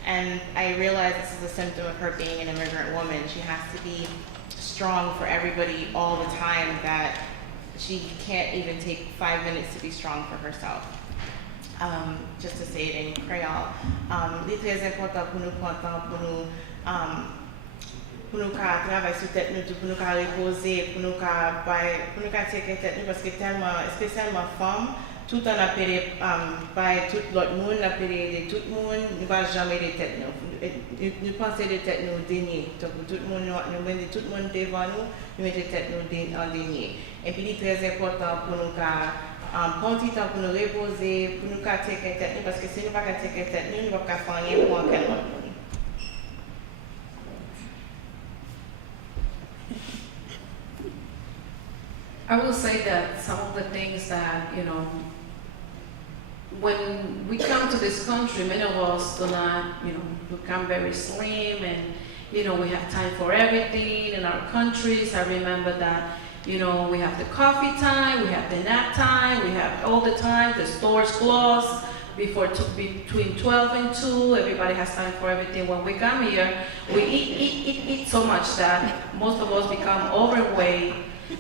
And I realize this is a symptom of her being an immigrant woman. She has to be strong for everybody all the time, that she can't even take 5 minutes to be strong for herself. Just to say it in Creole. Li très important pour nous prendre pour nous travailler sur tête nous, pour nous reposer, pour nous checker tête nous, parce que tellement, spécialement femmes, tout en appelé par tout l'autre monde, appelé de tout le monde, nous ne va jamais de tête nous. Nous pensons de tête nous dernier. Donc tout le monde, nous mettons tout le monde devant nous, nous mettons tête nous en dernier. Et puis c'est très important pour nous prendre du temps pour nous reposer, pour nous checker tête nous, parce que si nous ne pas checker tête nous, nous ne pouvons pas faire rien pour aucun autre monde. I will say that some of the things that, when we come to this country, many of us do not, become very slim, and, we have time for everything in our countries. I remember that, we have the coffee time, we have the nap time, we have all the time, the stores close between 12 and 2, everybody has time for everything. When we come here, we eat so much that most of us become overweight,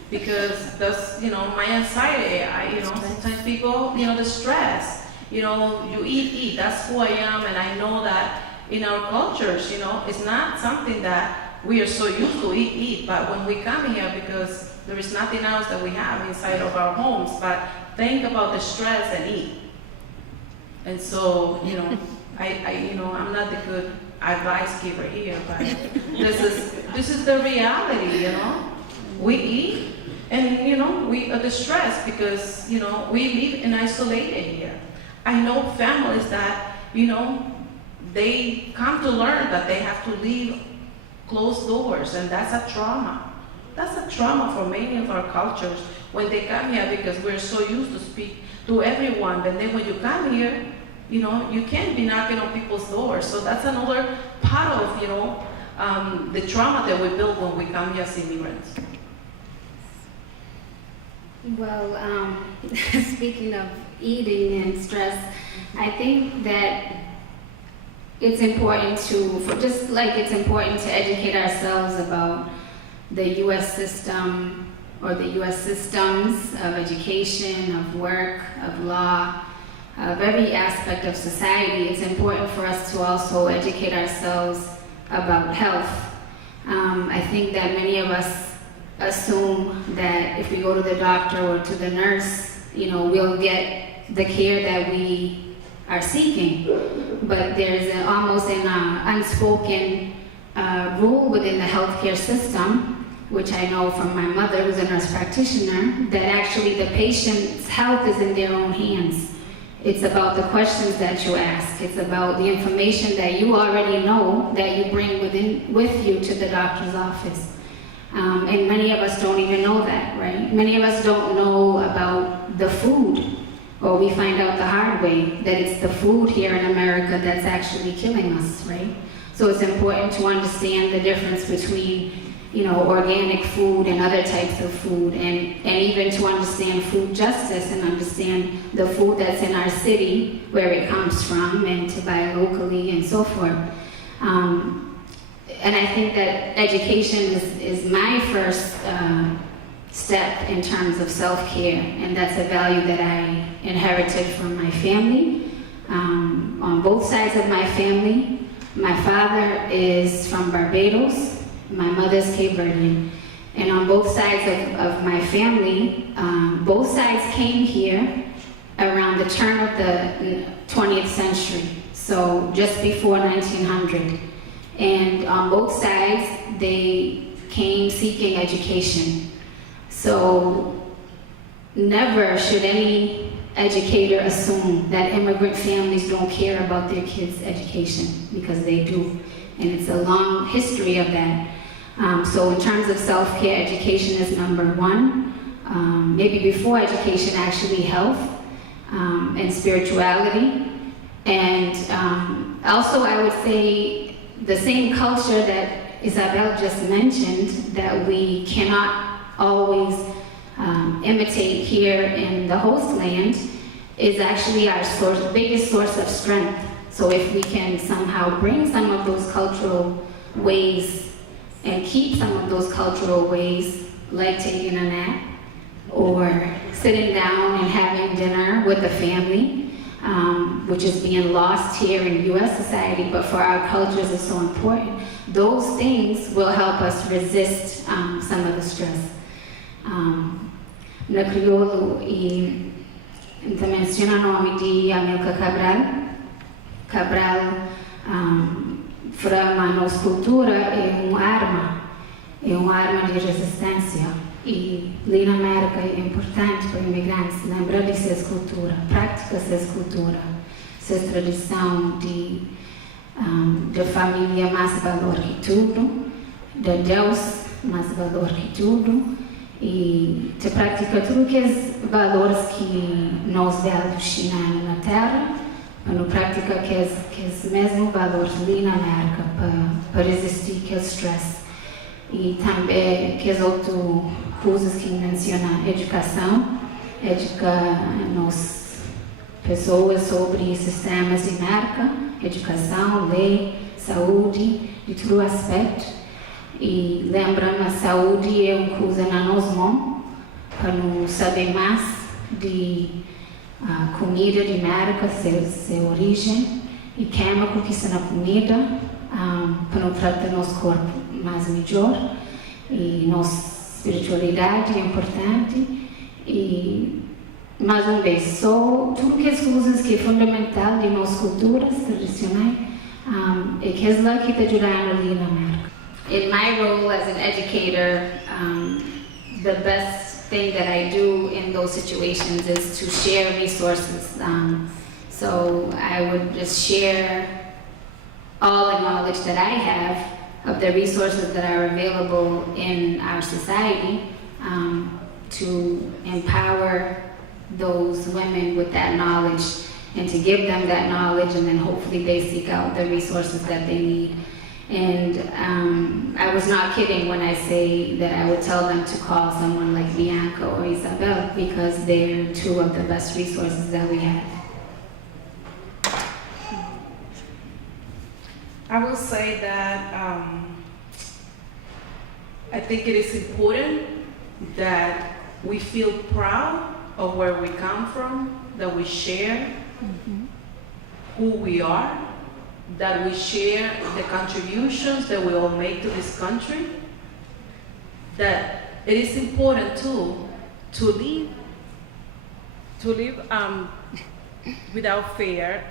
because that's, my anxiety, sometimes people, the stress, you eat, that's who I am, and I know that in our cultures, it's not something that we are so used to eat, but when we come here, because there is nothing else that we have inside of our homes, but think about the stress and eat. And so, I'm not the good advice giver here, but this is the reality, We eat, and we are distressed because we live in isolated here. I know families that they come to learn that they have to leave closed doors, and that's a trauma. That's a trauma for many of our cultures when they come here, because we're so used to speak to everyone. But then when you come here, you can't be knocking on people's doors. So that's another part of the trauma that we build when we come here as immigrants. Well, speaking of eating and stress, I think that it's important it's important to educate ourselves about the U.S. system, or the U.S. systems of education, of work, of law, of every aspect of society. It's important for us to also educate ourselves about health. I think that many of us assume that if we go to the doctor or to the nurse, we'll get the care that we are seeking. But there's almost an unspoken rule within the healthcare system, which I know from my mother, who's a nurse practitioner, that actually the patient's health is in their own hands. It's about the questions that you ask. It's about the information that you already know that you bring with you to the doctor's office. And many of us don't even know that, right? Many of us don't know about the food, or we find out the hard way that it's the food here in America that's actually killing us, right? So it's important to understand the difference between, organic food and other types of food, and even to understand food justice and understand the food that's in our city, where it comes from, and to buy locally and so forth. And I think that education is my first step in terms of self-care, and that's a value that I inherited from my family. On both sides of my family, my father is from Barbados, my mother's Cape Verdean, and on both sides of my family, both sides came here around the turn of the 20th century, so just before 1900. And on both sides, they came seeking education. So never should any educator assume that immigrant families don't care about their kids' education, because they do. And it's a long history of that. So in terms of self-care, education is number one. Maybe before education, actually health and spirituality. And also I would say the same culture that Isabel just mentioned, that we cannot always imitate here in the host land, is actually our biggest source of strength. So if we can somehow bring some of those cultural ways and keep some of those cultural ways, like taking a nap or sitting down and having dinner with the family, which is being lost here in U.S. society, but for our cultures is so important. Those things will help us resist some of the stress. Na crioulo, e menciona o nome de Amilcar Cabral, para a nossa cultura é uma arma de resistência. E ali na América é importante para imigrantes lembrar de sua cultura, praticar sua cultura, sua tradição de família mais valor que tudo, de Deus mais valor que tudo, e de praticar tudo que é valores que nós velhos na Terra, para não praticar que é mesmo valores ali na América, para resistir que é stress. E também que as outras coisas que mencionam, educação, educar as pessoas sobre sistemas de marca, educação, lei, saúde, de todo aspecto. E lembrando, a saúde é uma coisa na nossa mão, para não saber mais de comida de marca, sua origem, e químico que está na comida, para não tratar nosso corpo mais melhor, e nossa espiritualidade é importante, e mais uma vez, só tudo que as coisas que é fundamental de nossas culturas tradicionais, é que é lá que está ajudando ali na América. In my role as an educator, the best thing that I do in those situations is to share resources. So I would just share all the knowledge that I have of the resources that are available in our society, to empower those women with that knowledge and to give them that knowledge, and then hopefully they seek out the resources that they need. And I was not kidding when I say that I would tell them to call someone like Bianca or Isabel, because they're two of the best resources that we have. I will say that I think it is important that we feel proud of where we come from, that we share who we are, that we share the contributions that we all make to this country, that it is important too to live without fear,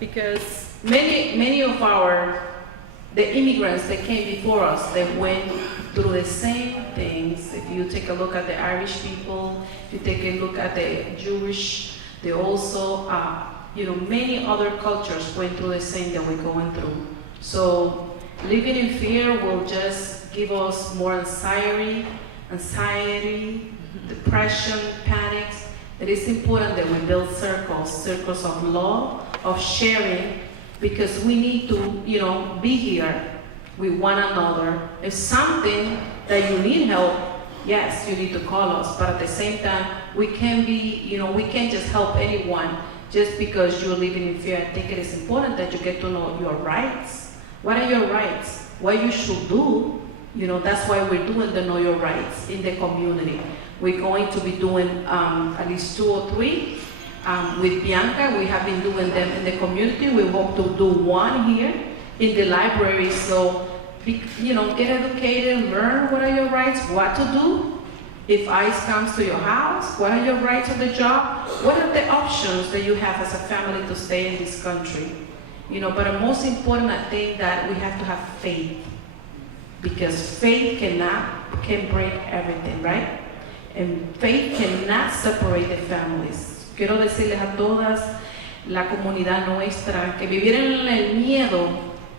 because many of the immigrants that came before us, they went through the same things. If you take a look at the Irish people, if you take a look at the They also, many other cultures went through the same that we're going through. So living in fear will just give us more anxiety, depression, panics. It is important that we build circles of love, of sharing, because we need to, be here with one another. If something that you need help, yes, you need to call us, but at the same time, we can't just help anyone just because you're living in fear. I think it is important that you get to know your rights. What are your rights? What you should do? That's why we're doing the Know Your Rights in the community. We're going to be doing at least 2 or 3 with Bianca. We have been doing them in the community. We hope to do one here in the library. So, get educated, learn what are your rights, what to do. If ICE comes to your house, what are your rights on the job? What are the options that you have as a family to stay in this country? But the most important, I think that we have to have faith. Because faith can break everything, right? And faith cannot separate the families. Quiero decirles a todas, la comunidad nuestra, que vivir en el miedo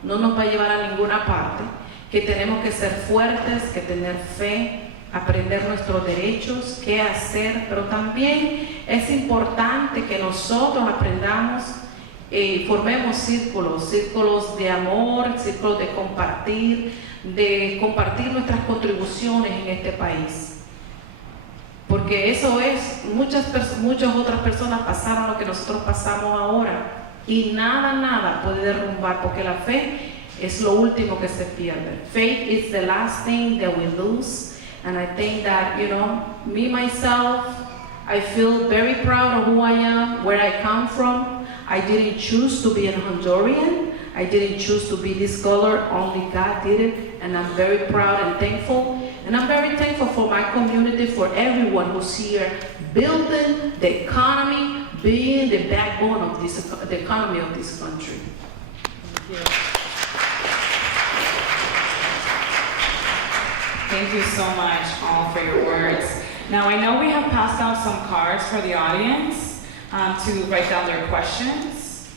no nos va a llevar a ninguna parte, que tenemos que ser fuertes, que tener fe, aprender nuestros derechos, qué hacer, pero también es importante que nosotros aprendamos y formemos círculos de amor, círculos de compartir nuestras contribuciones en este país. Porque eso es, muchas otras personas pasaron lo que nosotros pasamos ahora y nada puede derrumbar, porque la fe es lo último que se pierde. Faith is the last thing that we lose, and I think that, me, myself, I feel very proud of who I am, where I come from. I didn't choose to be a Honduran. I didn't choose to be this color, only God did it, and I'm very proud and thankful. And I'm very thankful for my community, for everyone who's here, building the economy, being the backbone of the economy of this country. Thank you. Thank you so much, all, for your words. Now, I know we have passed out some cards for the audience to write down their questions.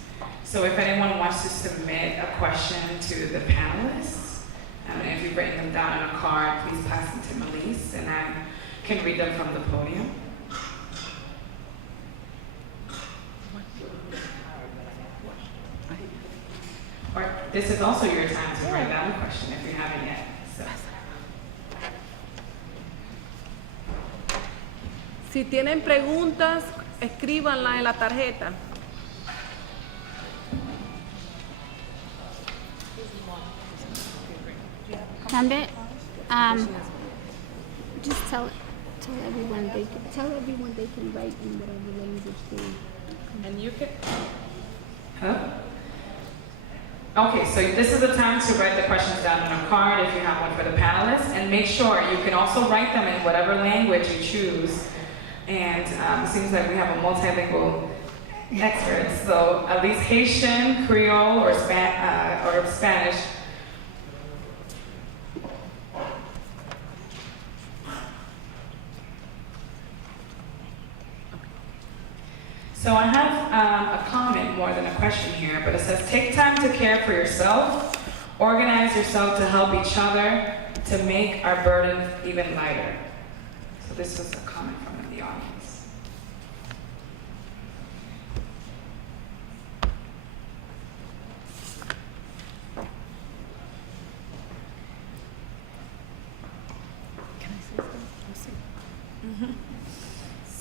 So if anyone wants to submit a question to the panelists, and if you've written them down on a card, please pass them to Melise, and I can read them from the podium. Or this is also your time to write down a question if you haven't yet. So. Si tienen preguntas, escríbanlas en la tarjeta. Tambit, just tell everyone they can write in whatever language they. And you can. Huh? Okay, so this is the time to write the questions down on a card if you have one for the panelists, and make sure you can also write them in whatever language you choose. And it seems like we have a multilingual expert, so at least Haitian, Creole, or Spanish. So I have a comment more than a question here, but it says, take time to care for yourself, organize yourself to help each other, to make our burden even lighter. So this was a comment from the audience.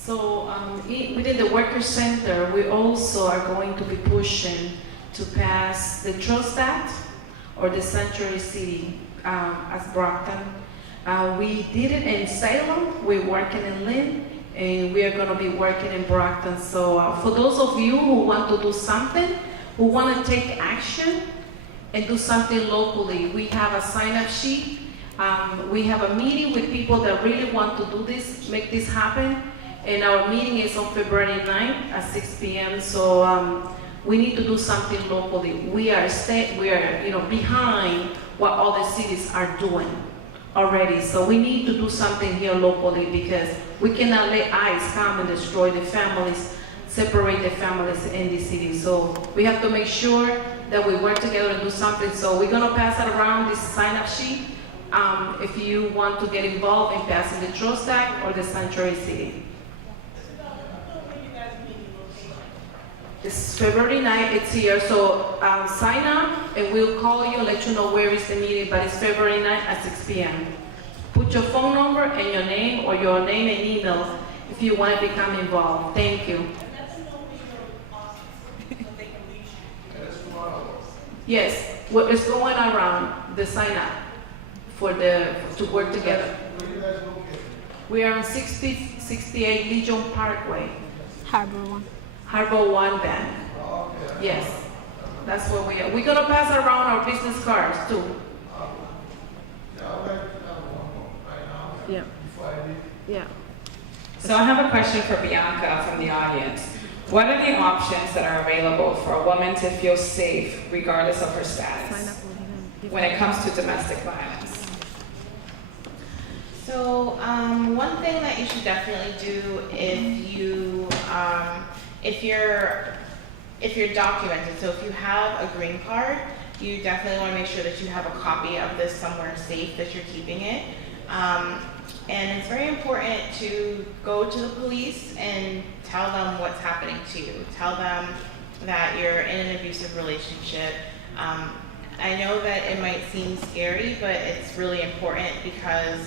So within the Worker Center, we also are going to be pushing to pass the Trust Act or the Sanctuary City as Brockton. We did it in Salem, we're working in Lynn, and we are going to be working in Brockton. So for those of you who want to do something, who want to take action and do something locally, we have a sign-up sheet. We have a meeting with people that really want to do this, make this happen. And our meeting is on February 9th at 6 p.m. So we need to do something locally. We are behind what other cities are doing already. So we need to do something here locally, because we cannot let ICE come and destroy the families. separate the families in the city. So we have to make sure that we work together and do something. So we're gonna pass it around, this sign-up sheet, if you want to get involved in passing the Trust Act or the Sanctuary City. It's February 9th, it's here, so sign up and we'll call you and let you know where is the meeting, but it's February 9th at 6 p.m. Put your phone number and your name or your name and email if you want to become involved. Thank you. Yes, what is going around the sign up for to work together. We are on 68 Legion Parkway. Harbor One Bank. Yes, that's where we are. We're gonna pass around our business cards too. Yeah. Yeah. So I have a question for Bianca from the audience. What are the options that are available for a woman to feel safe regardless of her status when it comes to domestic violence? So one thing that you should definitely do if you're documented, so if you have a green card, you definitely want to make sure that you have a copy of this somewhere safe that you're keeping it. And it's very important to go to the police and tell them what's happening to you. Tell them that you're in an abusive relationship. I know that it might seem scary, but it's really important because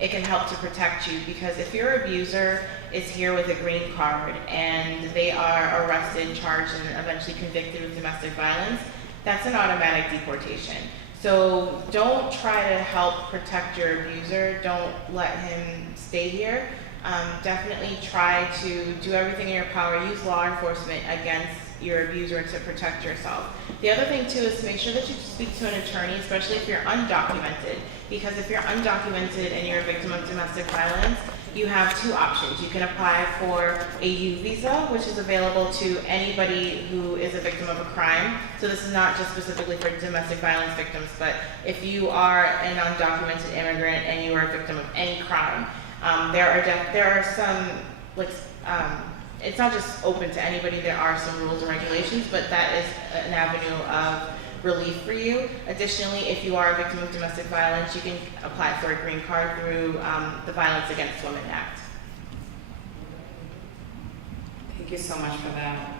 it can help to protect you. Because if your abuser is here with a green card and they are arrested, charged, and eventually convicted of domestic violence, that's an automatic deportation. So don't try to help protect your abuser. Don't let him stay here. Definitely try to do everything in your power. Use law enforcement against your abuser to protect yourself. The other thing too is to make sure that you speak to an attorney, especially if you're undocumented. Because if you're undocumented and you're a victim of domestic violence, you have two options. You can apply for a U visa, which is available to anybody who is a victim of a crime. So this is not just specifically for domestic violence victims, but if you are an undocumented immigrant and you are a victim of any crime, there are some, it's not just open to anybody, there are some rules and regulations, but that is an avenue of relief for you. Additionally, if you are a victim of domestic violence, you can apply for a green card through the Violence Against Women Act. Thank you so much for that.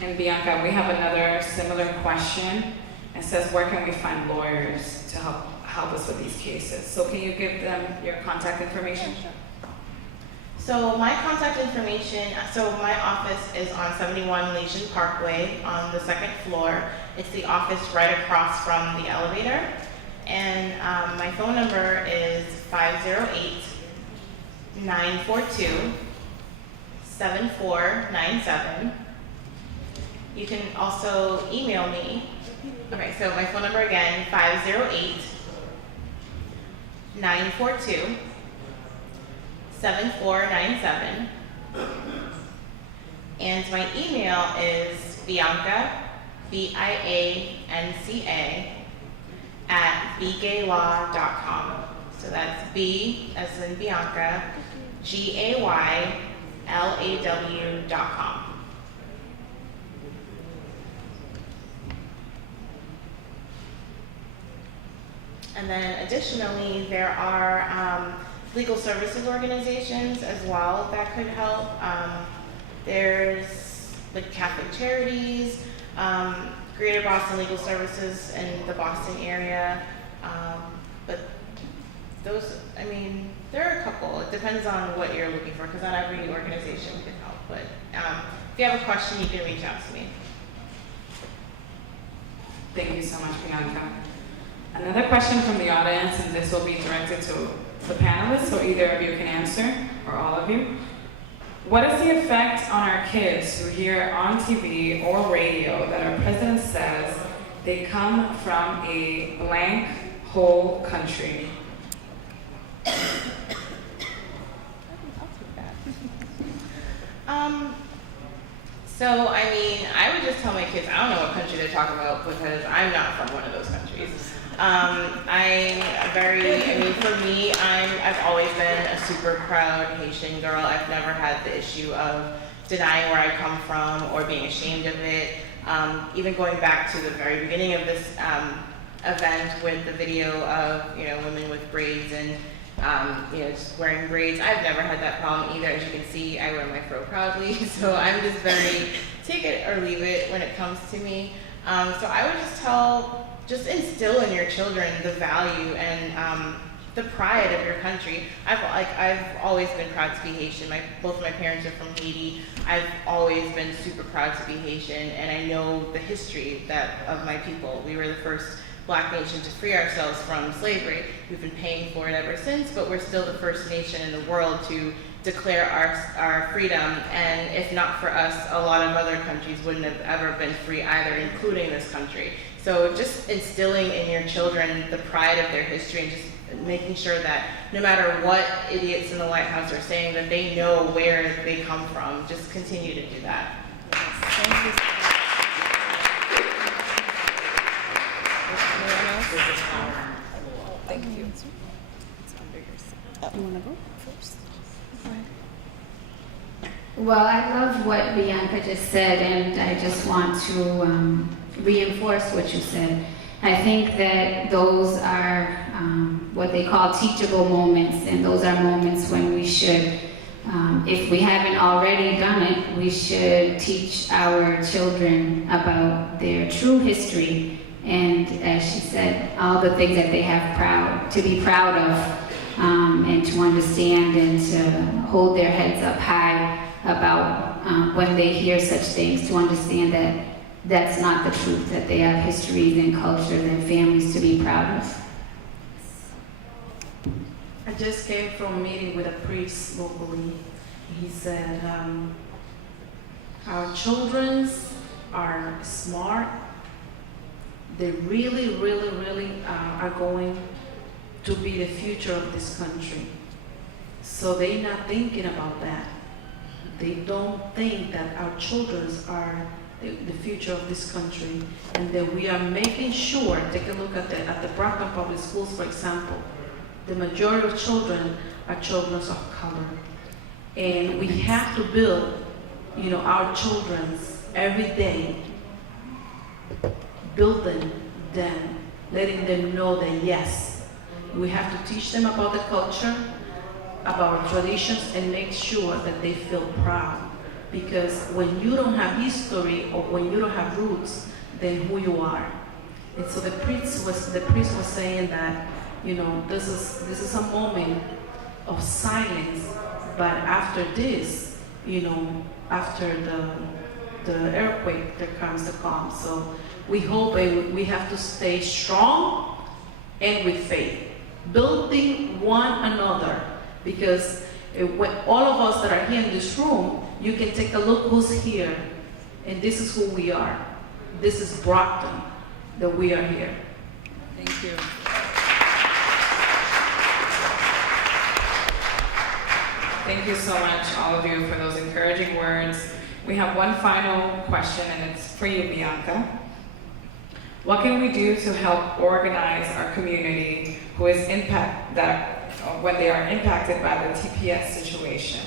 And Bianca, we have another similar question. It says, where can we find lawyers to help us with these cases? So can you give them your contact information? So my contact information, so my office is on 71 Legion Parkway on the second floor. It's the office right across from the elevator. And my phone number is 508-942-7497. You can also email me. Okay, so my phone number again, 508-942-7497. And my email is Bianca, BIANCA, @bgaylaw.com. So that's B as in Bianca, GAYLAW.com. And then additionally, there are legal services organizations as well that could help. There's like Catholic Charities, Greater Boston Legal Services in the Boston area. But those, I mean, there are a couple. It depends on what you're looking for, because not every organization can help. But if you have a question, you can reach out to me. Thank you so much, Bianca. Another question from the audience, and this will be directed to the panelists, so either of you can answer, or all of you. What is the effect on our kids who hear on TV or radio that our president says they come from a blank whole country? So, I mean, I would just tell my kids, I don't know what country they're talking about because I'm not from one of those countries. For me, I've always been a super proud Haitian girl. I've never had the issue of denying where I come from or being ashamed of it. Even going back to the very beginning of this event with the video of, women with braids and, just wearing braids. I've never had that problem either. As you can see, I wear my fro proudly. So I'm just very take it or leave it when it comes to me. So I would just instill in your children the value and the pride of your country. I've always been proud to be Haitian. Both of my parents are from Haiti. I've always been super proud to be Haitian, and I know the history of my people. We were the first Black nation to free ourselves from slavery. We've been paying for it ever since, but we're still the first nation in the world to declare our freedom, and if not for us, a lot of other countries wouldn't have ever been free either, including this country. So just instilling in your children the pride of their history and just making sure that no matter what idiots in the White House are saying, that they know where they come from. Just continue to do that. Thank you. Thank you. You want to go first? Well, I love what Bianca just said, and I just want to reinforce what you said. I think that those are what they call teachable moments, and those are moments when we should, if we haven't already done it, we should teach our children about their true history, and as she said, all the things that they have to be proud of, and to understand and to hold their heads up high about when they hear such things, to understand that that's not the truth, that they have histories and cultures and families to be proud of. I just came from a meeting with a priest locally. He said, our children are smart. They really, really, really are going to be the future of this country. So they're not thinking about that. They don't think that our children are the future of this country, and that we are making sure. Take a look at the Brockton Public Schools, for example. The majority of children are children of color, and we have to build, our children every day, building them, letting them know that yes, we have to teach them about the culture, about our traditions, and make sure that they feel proud. Because when you don't have history or when you don't have roots, then who you are. And so the priest was saying that, this is a moment of silence, but after this, after the earthquake, there comes the calm. So we hope we have to stay strong and with faith, building one another, because when all of us that are here in this room, you can take a look who's here, and this is who we are. This is Brockton, that we are here. Thank you. Thank you so much, all of you, for those encouraging words. We have one final question, and it's for you, Bianca. What can we do to help organize our community when they are impacted by the TPS situation?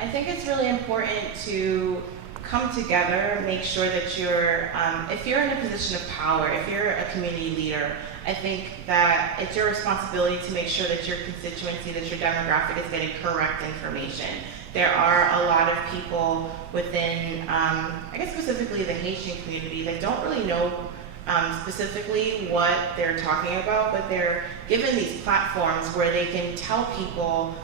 I think it's really important to come together, make sure that if you're in a position of power, if you're a community leader, I think that it's your responsibility to make sure that your constituency, that your demographic is getting correct information. There are a lot of people within, I guess specifically the Haitian community, that don't really know specifically what they're talking about, but they're given these platforms where they can tell people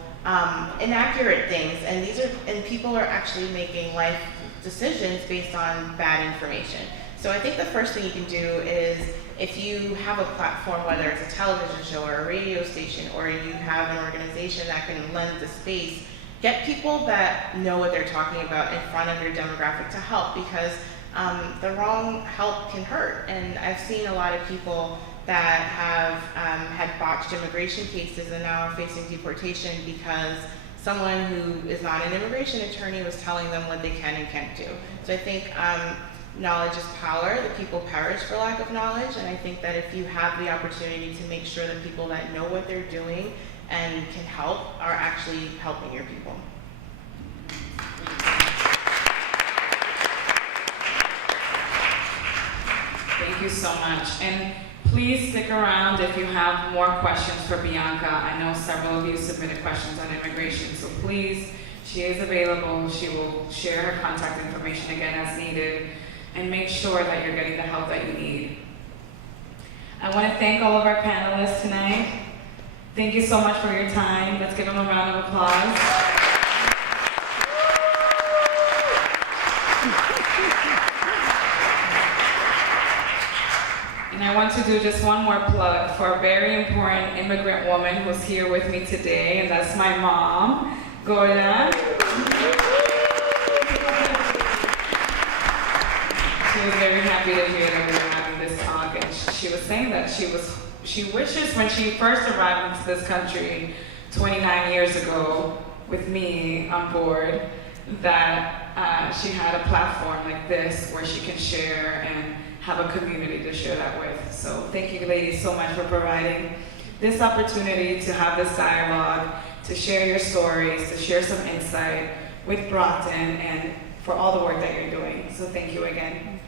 inaccurate things, and people are actually making life decisions based on bad information. So I think the first thing you can do is, if you have a platform, whether it's a television show or a radio station, or you have an organization that can lend the space, get people that know what they're talking about in front of your demographic to help, because the wrong help can hurt. And I've seen a lot of people that have had botched immigration cases and now are facing deportation because someone who is not an immigration attorney was telling them what they can and can't do. So I think knowledge is power. The people perish for lack of knowledge, and I think that if you have the opportunity to make sure that people that know what they're doing and can help are actually helping your people. Thank you so much. And please stick around if you have more questions for Bianca. I know several of you submitted questions on immigration, so please, she is available. She will share her contact information again as needed, and make sure that you're getting the help that you need. I want to thank all of our panelists tonight. Thank you so much for your time. Let's give them a round of applause. And I want to do just one more plug for a very important immigrant woman who's here with me today, and that's my mom, Gorda. She was very happy to hear that we were having this talk, and she was saying that she wishes when she first arrived into this country 29 years ago with me on board that she had a platform like this where she can share and have a community to share that with. So thank you ladies so much for providing this opportunity to have this dialogue, to share your stories, to share some insight with Brockton, and for all the work that you're doing. So thank you again.